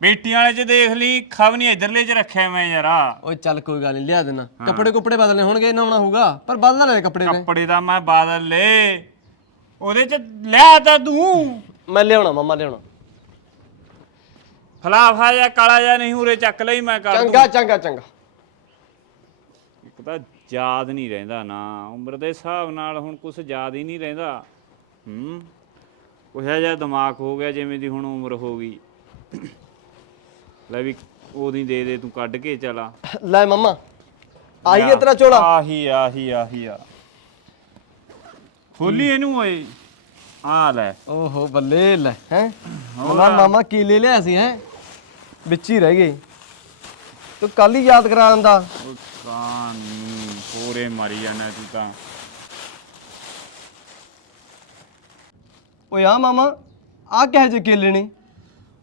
[SPEAKER 3] ਬੇਟੀਆਂ ਵਾਲੇ 'ਚ ਦੇਖ ਲਈ ਖਬ ਨਹੀਂ ਇਧਰਲੇ 'ਚ ਰੱਖਿਆ ਮੈਂ ਯਾਰਾ
[SPEAKER 4] ਓਏ ਚੱਲ ਕੋਈ ਗੱਲ ਨਹੀਂ ਲਿਆ ਦੇਣਾ। ਕੱਪੜੇ ਕੁੱਪੜੇ ਬਦਲਨੇ ਹੋਣਗੇ ਨਹਾਉਣਾ ਹੋਊਗਾ ਪਰ ਬਦਲ ਲੈ ਕੱਪੜੇ ਨੇ
[SPEAKER 3] ਕੱਪੜੇ ਦਾ ਮੈਂ ਬਾਦਲ ਲੈ ਉਹਦੇ 'ਚ ਲਿਆ ਤਾਂ ਤੂੰ।
[SPEAKER 4] ਮੈਂ ਲਿਆਉਣਾ ਮਾਮਾ ਲਿਆਉਣਾ।
[SPEAKER 3] ਫਲਾਫਾ ਜਾਂ ਕਾਲਾ ਜਾਂ ਨਹੀਂ ਉਰੇ ਚੱਕ ਲਈ ਮੈਂ ਕਰ ਦੂੰ।
[SPEAKER 4] ਚੰਗਾ ਚੰਗਾ ਚੰਗਾ।
[SPEAKER 3] ਇੱਕ ਤਾਂ ਯਾਦ ਨਹੀਂ ਰਹਿੰਦਾ ਨਾ। ਉਮਰ ਦੇ ਹਿਸਾਬ ਨਾਲ ਹੁਣ ਕੁਝ ਯਾਦ ਹੀ ਨਹੀਂ ਰਹਿੰਦਾ। ਹੂੰ। ਉਹੋ ਜਿਹਾ ਦਿਮਾਗ ਹੋ ਗਿਆ ਜਿਵੇਂ ਦੀ ਹੁਣ ਉਮਰ ਹੋ ਗਈ। ਲੈ ਵੀ ਉਹਦੀ ਦੇ ਦੇ ਤੂੰ ਕੱਢ ਕੇ ਚਲਾ।
[SPEAKER 4] ਲੈ ਮਾਮਾ ਆਈ ਹੈ ਤੇਰਾ ਝੋਲਾ
[SPEAKER 3] ਆਹੀ ਆਹੀ ਆਹੀ ਆ। ਖੋਲੀ ਇਹਨੂੰ ਓਏ। ਆ ਲੈ।
[SPEAKER 4] ਓਹੋ ਬੱਲੇ ਲੈ। ਹੈ? ਮਾਮਾ ਮਾਮਾ ਕੀ ਲੈ ਲਿਆ ਸੀ ਹੈ? ਵਿੱਚ ਹੀ ਰਹਿ ਗਈ ਤੂੰ ਕੱਲ ਹੀ ਯਾਦ ਕਰਾ ਦਿੰਦਾ
[SPEAKER 3] ਉਹ ਕਾਨੀ ਪੂਰੇ ਮਰੀ ਜਾਣਾ ਤੂੰ ਤਾਂ।
[SPEAKER 4] ਓਏ ਆ ਮਾਮਾ ਆ ਕਿਹੋ ਜਿਹੇ ਕੇਲੇ ਨੇ?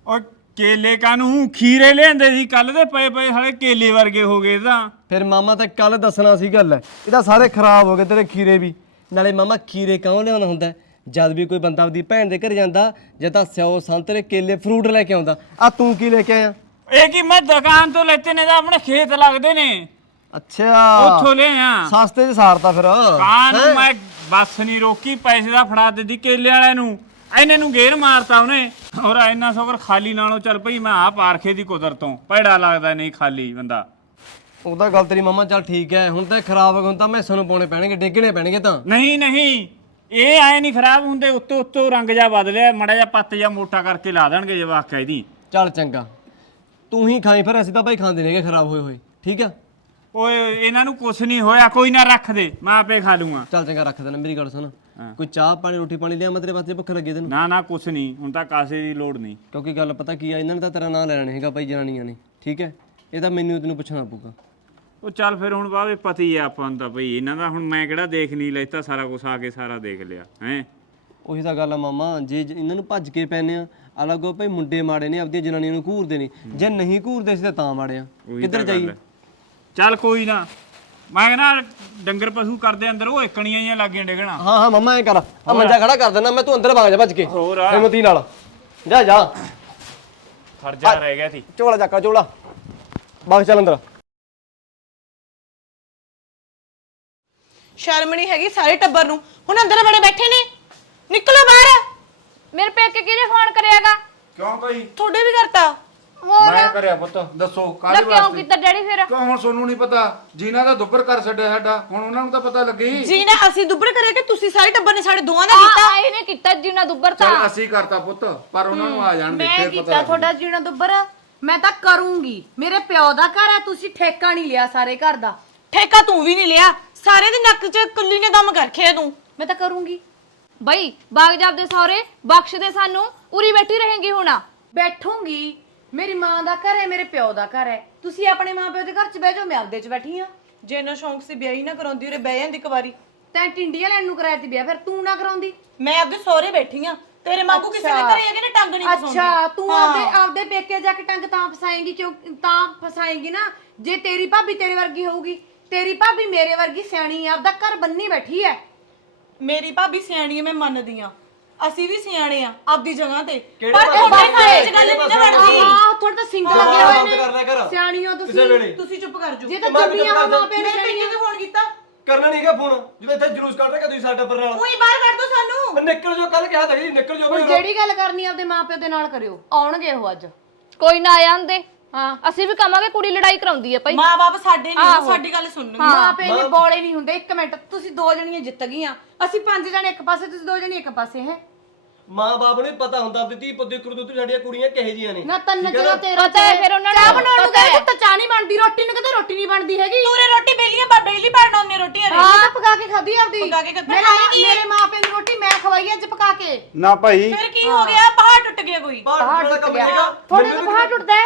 [SPEAKER 3] ਓ ਕੇਲੇ ਕਾਨੂੰ ਖੀਰੇ ਲਿਆਂਦੇ ਸੀ ਕੱਲ ਦੇ ਪਏ ਪਏ ਹਲੇ ਕੇਲੇ ਵਰਗੇ ਹੋ ਗਏ ਤਾਂ।
[SPEAKER 4] ਫਿਰ ਮਾਮਾ ਤਾਂ ਕੱਲ ਦੱਸਣਾ ਸੀ ਗੱਲ। ਇਹ ਤਾਂ ਸਾਰੇ ਖਰਾਬ ਹੋ ਗਏ ਤੇਰੇ ਖੀਰੇ ਵੀ। ਨਾਲੇ ਮਾਮਾ ਖੀਰੇ ਕਿਉਂ ਲਿਆਉਣਾ ਹੁੰਦਾ? ਜਦ ਵੀ ਕੋਈ ਬੰਦਾ ਆਪਦੀ ਭੈਣ ਦੇ ਘਰ ਜਾਂਦਾ ਜਾਂ ਤਾਂ ਸਿਓ ਸੰਤਰੇ ਕੇਲੇ ਫਰੂਟ ਲੈ ਕੇ ਆਉਂਦਾ। ਆ ਤੂੰ ਕੀ ਲੈ ਕੇ ਆਇਆ?
[SPEAKER 3] ਇਹ ਕੀ ਮੈਂ ਦੁਕਾਨ ਤੋਂ ਲੈਤੇ ਨੇ ਤਾਂ ਆਪਣੇ ਖੇਤ ਲੱਗਦੇ ਨੇ?
[SPEAKER 4] ਅੱਛਾ।
[SPEAKER 3] ਉੱਥੋਂ ਲੈ ਆ
[SPEAKER 4] ਸਸਤੇ ਚ ਸਾਰਤਾ ਫਿਰ।
[SPEAKER 3] ਕਾਂ ਨੂੰ ਮੈਂ ਬੱਸ ਨਹੀਂ ਰੋਕੀ ਪੈਸੇ ਦਾ ਫੜਾ ਦਿੱਤੀ ਕੇਲੇ ਵਾਲਿਆਂ ਨੂੰ। ਇਹਨੇ ਨੂੰ ਗੇਰ ਮਾਰਤਾ ਉਹਨੇ। ਹੋਰ ਇੰਨਾ ਸੋਕਰ ਖਾਲੀ ਨਾਲੋਂ ਚੱਲ ਪਈ ਮੈਂ ਆ ਪਾਰਖੇ ਦੀ ਕੁਦਰਤ ਭੈੜਾ ਲੱਗਦਾ ਨਹੀਂ ਖਾਲੀ ਬੰਦਾ।
[SPEAKER 4] ਉਹਦਾ ਗੱਲ ਤੇਰੀ ਮਾਮਾ ਚੱਲ ਠੀਕ ਹੈ। ਹੁਣ ਤਾਂ ਇਹ ਖਰਾਬ ਹੋ ਗਏ ਹੁਣ ਤਾਂ ਮੈਸਾਂ ਨੂੰ ਪਾਉਣੇ ਪੈਣਗੇ ਡੇਗਣੇ ਪੈਣਗੇ ਤਾਂ।
[SPEAKER 3] ਨਹੀਂ ਨਹੀਂ। ਇਹ ਐ ਨਹੀਂ ਖਰਾਬ ਹੁੰਦੇ ਉੱਤੋਂ ਉੱਤੋਂ ਰੰਗ ਜਾ ਬਦਲਿਆ ਮੜਾ ਜਾ ਪੱਤ ਜਾ ਮੋਟਾ ਕਰਕੇ ਲਾ ਦੇਣਗੇ ਜੇ ਵਾਕਿਆ ਇਹਦੀ।
[SPEAKER 4] ਚੱਲ ਚੰਗਾ। ਤੂੰ ਹੀ ਖਾਈ ਫਿਰ ਅਸੀਂ ਤਾਂ ਭਾਈ ਖਾਂਦੇ ਨੇਗੇ ਖਰਾਬ ਹੋਏ ਹੋਏ। ਠੀਕ ਆ?
[SPEAKER 3] ਓਏ ਇਹਨਾਂ ਨੂੰ ਕੁਛ ਨਹੀਂ ਹੋਇਆ ਕੋਈ ਨਾ ਰੱਖ ਦੇ ਮੈਂ ਆਪੇ ਖਾ ਲੂੰਗਾ।
[SPEAKER 4] ਚੱਲ ਚੰਗਾ ਰੱਖ ਦੇਣਾ ਮੇਰੀ ਗੱਲ ਸੁਣ। ਕੋਈ ਚਾਹ ਪਾਣੀ ਰੋਟੀ ਪਾਣੀ ਲਿਆ ਮੈਂ ਤੇਰੇ ਵਾਸਤੇ ਭੁੱਖ ਲੱਗੀ ਤੈਨੂੰ?
[SPEAKER 3] ਨਾ ਨਾ ਕੁਛ ਨਹੀਂ ਹੁਣ ਤਾਂ ਕਾਸੇ ਦੀ ਲੋੜ ਨਹੀਂ।
[SPEAKER 4] ਕਿਉਂਕਿ ਗੱਲ ਪਤਾ ਕੀ ਆ ਇਹਨਾਂ ਨੇ ਤਾਂ ਤੇਰਾ ਨਾਂ ਲੈਣਾ ਹੈਗਾ ਭਾਈ ਜਨਾਨੀਆਂ ਨੇ ਠੀਕ ਹੈ? ਇਹ ਤਾਂ ਮੈਨੂੰ ਤੈਨੂੰ ਪੁੱਛਣਾ ਪਊਗਾ।
[SPEAKER 3] ਉਹ ਚੱਲ ਫਿਰ ਹੁਣ ਬਾਵੇ ਪਤੀ ਆ ਆਪਾਂ ਨੂੰ ਤਾਂ ਭਈ ਇਹਨਾਂ ਦਾ ਹੁਣ ਮੈਂ ਕਿਹੜਾ ਦੇਖ ਨਹੀਂ ਲੈਤਾ ਸਾਰਾ ਕੁਝ ਆ ਕੇ ਸਾਰਾ ਦੇਖ ਲਿਆ ਹੈ?
[SPEAKER 4] ਉਹੀ ਤਾਂ ਗੱਲ ਆ ਮਾਮਾ ਜੇ ਜ- ਇਹਨਾਂ ਨੂੰ ਭੱਜ ਕੇ ਪੈਨੇ ਆ ਅਲੱਗੋ ਭਾਈ ਮੁੰਡੇ ਮਾੜੇ ਨੇ ਆਪਦੀਆਂ ਜਨਾਨੀਆਂ ਨੂੰ ਘੂਰਦੇ ਨੇ। ਜੇ ਨਹੀਂ ਘੂਰਦੇ ਸੀ ਤਾਂ ਤਾਂ ਮਾੜੇ ਆ। ਕਿੱਧਰ ਜਾਈਏ?
[SPEAKER 3] ਚੱਲ ਕੋਈ ਨਾ। ਮੈਂ ਕਹਿੰਦਾ ਡੰਗਰ ਪਸ਼ੂ ਕਰਦੇ ਅੰਦਰ ਉਹ ਇਕਣੀਆਂ ਹੀ ਲੱਗੀਆਂ ਡਿਗਣਾ।
[SPEAKER 4] ਹਾਂ ਹਾਂ ਮਾਮਾ ਐ ਕਰ। ਆ ਮੰਜਾ ਖੜਾ ਕਰ ਦੇਣਾ ਮੈਂ ਤੂੰ ਅੰਦਰ ਵਗ ਜਾ ਭੱਜ ਕੇ।
[SPEAKER 3] ਹੋਰ ਆ।
[SPEAKER 4] ਹਿੰਮਤੀ ਨਾਲ। ਜਾ ਜਾ।
[SPEAKER 3] ਖਰਜਾ ਰਹਿ ਗਿਆ ਸੀ।
[SPEAKER 4] ਝੋਲਾ ਚੱਕਾ ਝੋਲਾ। ਵਗ ਚੱਲ ਅੰਦਰ।
[SPEAKER 2] ਸ਼ਰਮ ਨਹੀਂ ਹੈਗੀ ਸਾਰੇ ਟੱਬਰ ਨੂੰ। ਹੁਣ ਅੰਦਰ ਬੜੇ ਬੈਠੇ ਨੇ। ਨਿਕਲੋ ਬਾਹਰ।
[SPEAKER 1] ਮੇਰੇ ਪੇਕੇ ਕਿਹਦੇ ਫੋਨ ਕਰਿਆਗਾ?
[SPEAKER 7] ਕਿਉਂ ਭਾਈ?
[SPEAKER 2] ਤੁਹਾਡੇ ਵੀ ਕਰਤਾ।
[SPEAKER 1] ਹੋਰ?
[SPEAKER 7] ਮੈਂ ਕਰਿਆ ਪੁੱਤ ਦੱਸੋ ਕਾਹਦੇ
[SPEAKER 1] ਕਿਉਂ
[SPEAKER 7] ਵਾਸਤੇ?
[SPEAKER 1] ਕੀਤਾ ਡੈਡੀ ਫਿਰ?
[SPEAKER 7] ਕਿਉਂ ਹੁਣ ਸੋਨੂੰ ਨਹੀਂ ਪਤਾ? ਜੀਨਾ ਦਾ ਦੁੱਬਰ ਕਰ ਛੱਡਿਆ ਸਾਡਾ ਹੁਣ ਉਹਨਾਂ ਨੂੰ ਤਾਂ ਪਤਾ ਲੱਗੀ।
[SPEAKER 2] ਜੀ ਨੇ ਅਸੀਂ ਦੁੱਬਰ ਕਰਿਆ ਕਿ ਤੁਸੀਂ ਸਾਰੇ ਟੱਬਰ ਨੇ ਸਾਡੇ ਦੋਵਾਂ ਦਾ ਕੀਤਾ?
[SPEAKER 1] ਆਈ ਨੇ ਕੀਤਾ ਜੀਣਾ ਦੁੱਬਰ ਤਾਂ।
[SPEAKER 7] ਚੱਲ ਅਸੀਂ ਕਰਤਾ ਪੁੱਤ ਪਰ ਉਹਨਾਂ ਨੂੰ ਆ ਜਾਣ ਦੇ
[SPEAKER 6] ਮੈਂ
[SPEAKER 7] ਫੇਰ
[SPEAKER 6] ਕੀਤਾ
[SPEAKER 7] ਪਤਾ
[SPEAKER 6] ਤੁਹਾਡਾ ਜੀਣਾ ਦੁੱਬਰ। ਮੈਂ ਤਾਂ ਕਰੂੰਗੀ। ਮੇਰੇ ਪਿਓ ਦਾ ਘਰ ਹੈ ਤੁਸੀਂ ਠੇਕਾ ਨਹੀਂ ਲਿਆ ਸਾਰੇ ਘਰ ਦਾ।
[SPEAKER 2] ਠੇਕਾ ਤੂੰ ਵੀ ਨਹੀਂ ਲਿਆ। ਸਾਰੇ ਦੇ ਨੱਕ 'ਚ ਕੁੱਲੀ ਨੇ ਦਮ ਕਰ ਰੱਖਿਆ ਤੂੰ।
[SPEAKER 6] ਮੈਂ ਤਾਂ ਕਰੂੰਗੀ।
[SPEAKER 1] ਬਈ ਬਾਗ ਜਾਬ ਦੇ ਸਹੁਰੇ ਬਖਸ਼ ਦੇ ਸਾਨੂੰ। ਉਰੀ ਬੈਠੀ ਰਹੇਂਗੀ ਹੁਣ।
[SPEAKER 6] ਬੈਠੂੰਗੀ। ਮੇਰੀ ਮਾਂ ਦਾ ਘਰ ਹੈ ਮੇਰੇ ਪਿਓ ਦਾ ਘਰ ਹੈ। ਤੁਸੀਂ ਆਪਣੇ ਮਾਂ ਪਿਓ ਦੇ ਘਰ 'ਚ ਬਹਿ ਜਾਓ ਮੈਂ ਆਪਦੇ 'ਚ ਬੈਠੀ ਆ
[SPEAKER 2] ਜੇ ਨਾ ਸ਼ੌਂਕ ਸੀ ਵਿਆਹੀ ਨਾ ਕਰਾਉਂਦੀ ਉਰੇ ਬਹਿ ਜਾਂਦੀ ਇੱਕ ਵਾਰੀ।
[SPEAKER 6] ਤੈਂ ਟਿੰਡੀਆਂ ਲੈਣ ਨੂੰ ਕਰਾਇਆ ਤੀ ਵਿਆਹ ਫਿਰ ਤੂੰ ਨਾ ਕਰਾਉਂਦੀ।
[SPEAKER 2] ਮੈਂ ਆਪਦੇ ਸਹੁਰੇ ਬੈਠੀ ਆ ਤੇਰੇ ਵਾਂਗੂ ਕਿਸੇ ਦੇ ਘਰੇ ਹੈਗੇ ਨੇ ਟੰਗ ਨਹੀਂ ਫਸਾਉਂਦੀ।
[SPEAKER 6] ਅੱਛਾ ਤੂੰ ਆਪਦੇ ਆਪਦੇ ਪੇਕੇ ਜਾ ਕੇ ਟੰਗ ਤਾਂ ਫਸਾਏਂਗੀ ਕਿਉਂ ਤਾਂ ਫਸਾਏਂਗੀ ਨਾ। ਜੇ ਤੇਰੀ ਭਾਬੀ ਤੇਰੇ ਵਰਗੀ ਹੋਊਗੀ ਤੇਰੀ ਭਾਬੀ ਮੇਰੇ ਵਰਗੀ ਸਿਆਣੀ ਆ ਆਪਦਾ ਘਰ ਬੰਨੀ ਬੈਠੀ ਹੈ।
[SPEAKER 2] ਮੇਰੀ ਭਾਬੀ ਸਿਆਣੀ ਹੈ ਮੈਂ ਮੰਨਦੀ ਆ ਅਸੀਂ ਵੀ ਸਿਆਣੇ ਆ ਆਪਦੀ ਜਗ੍ਹਾ ਤੇ।
[SPEAKER 4] ਕਿਹੜੇ
[SPEAKER 2] ਪਰ
[SPEAKER 4] ਪਾਸੇ?
[SPEAKER 2] ਤੁਹਾਡੇ ਘਰੇ ਚ ਗੱਲ ਨਹੀਂ ਨਾ ਬਣਦੀ
[SPEAKER 6] ਆਹ ਥੋੜਾ ਤਾਂ ਸਿੰਗ ਲੱਗੇ ਹੋਏ
[SPEAKER 4] ਕਰ ਕਰ।
[SPEAKER 6] ਨੇ ਸਿਆਣੀ ਹੋ
[SPEAKER 4] ਕਿਸੇ ਵੇਲੇ।
[SPEAKER 6] ਤੁਸੀਂ
[SPEAKER 2] ਤੁਸੀਂ ਚੁੱਪ ਕਰ ਜਾਓ।
[SPEAKER 6] ਜੇ ਤਾਂ
[SPEAKER 4] ਮੈਂ ਵੀ
[SPEAKER 6] ਜੰਮੀਆਂ
[SPEAKER 4] ਕਰ
[SPEAKER 6] ਮਾਂ ਪਿਓ ਨੇ
[SPEAKER 2] ਮੇਰੇ ਪੇਕੇ ਫੋਨ ਕੀਤਾ?
[SPEAKER 4] ਕਰਨਾ ਨਹੀਂਗਾ ਫੋਨ। ਜਦੋਂ ਇੱਥੇ ਜਲੂਸ ਕੱਢ ਰਿਹਾ ਤੁਸੀਂ ਸਾਡੇ ਪਰ ਨਾਲ।
[SPEAKER 2] ਉਹੀ ਬਾਹਰ ਕੱਢ ਦੋ ਸਾਨੂੰ।
[SPEAKER 4] ਮੈਂ ਨਿਕਲ ਜੋ ਕੱਲ ਕਿਹਾ ਤਾਂ ਜੀ ਨਿਕਲ ਜੋ
[SPEAKER 6] ਹੁਣ ਜਿਹੜੀ ਗੱਲ ਕਰਨੀ ਆਪਦੇ ਮਾਂ ਪਿਓ ਦੇ ਨਾਲ ਕਰਿਓ। ਆਉਣਗੇ ਉਹ ਅੱਜ।
[SPEAKER 1] ਕੋਈ ਨਾ ਆ ਜਾਂਦੇ
[SPEAKER 6] ਹਾਂ।
[SPEAKER 1] ਅਸੀਂ ਵੀ ਕਵਾਂਗੇ ਕੁੜੀ ਲੜਾਈ ਕਰਾਉਂਦੀ ਹੈ ਭਾਈ।
[SPEAKER 2] ਮਾਂ-ਬਾਪ ਸਾਡੇ ਨਹੀਂ ਉਹ ਸਾਡੀ ਗੱਲ ਸੁਣਨਗੇ।
[SPEAKER 6] ਮਾਂ ਪਿਓ ਨੇ ਬੋਲੇ ਨਹੀਂ ਹੁੰਦੇ। ਇੱਕ ਮਿੰਟ ਤੁਸੀਂ ਦੋ ਜਣੀਆਂ ਜਿੱਤ ਗਈਆਂ। ਅਸੀਂ ਪੰਜ ਜਣੇ ਇੱਕ ਪਾਸੇ ਤੁਸੀਂ ਦੋ ਜਣੇ ਇੱਕ ਪਾਸੇ ਹੈ?
[SPEAKER 4] ਮਾਂ-ਬਾਪ ਨੂੰ ਪਤਾ ਹੁੰਦਾ ਆਪਦੀ ਧੀ ਪੁੱਤ ਦੀ ਕਰਤੂਤ ਸਾਡੀਆਂ ਕੁੜੀਆਂ ਕਿਹੋ ਜੀਆਂ ਨੇ।
[SPEAKER 6] ਨਾ ਤਨ ਜਿਹੜਾ ਤੇਰਾ
[SPEAKER 1] ਪਤਾ ਹੈ ਫਿਰ ਉਹਨਾਂ ਨੂੰ
[SPEAKER 6] ਚਾਹ ਬਣਾਉਣ ਨੂੰ
[SPEAKER 1] ਪਤਾ ਹੈ।
[SPEAKER 6] ਕਹਿੰਦੇ ਤਾਂ ਚਾਹ ਨਹੀਂ ਬਣਦੀ ਰੋਟੀ ਨੂੰ ਕਹਿੰਦੇ ਰੋਟੀ ਨਹੀਂ ਬਣਦੀ ਹੈਗੀ।
[SPEAKER 2] ਤੂਰੇ ਰੋਟੀ ਬੇਲੀਆਂ ਬਾ ਬੇਲੀ ਪਾਣ ਆਉਂਦੀ ਰੋਟੀਆਂ
[SPEAKER 6] ਹਾਂ ਤਾਂ ਪਕਾ ਕੇ ਖਾਧੀ ਆਪਦੀ।
[SPEAKER 2] ਪਕਾ ਕੇ ਖਾਧੀ।
[SPEAKER 6] ਮੇਰੇ ਮਾਂ ਮੇਰੇ ਮਾਂ ਪਿਓ ਦੀ ਰੋਟੀ ਮੈਂ ਖਵਾਈ ਅੱਜ ਪਕਾ ਕੇ।
[SPEAKER 7] ਨਾ ਭਾਈ।
[SPEAKER 2] ਫਿਰ ਕੀ ਹੋ। ਗਿਆ? ਪਹਾੜ ਟੁੱਟ ਗਿਆ ਕੋਈ।
[SPEAKER 6] ਪਹਾੜ ਟੁੱਟ ਗਿਆ। ਤੁਹਾਡੇ ਤੋਂ ਪਹਾੜ ਟੁੱਟਦਾ ਹੈ।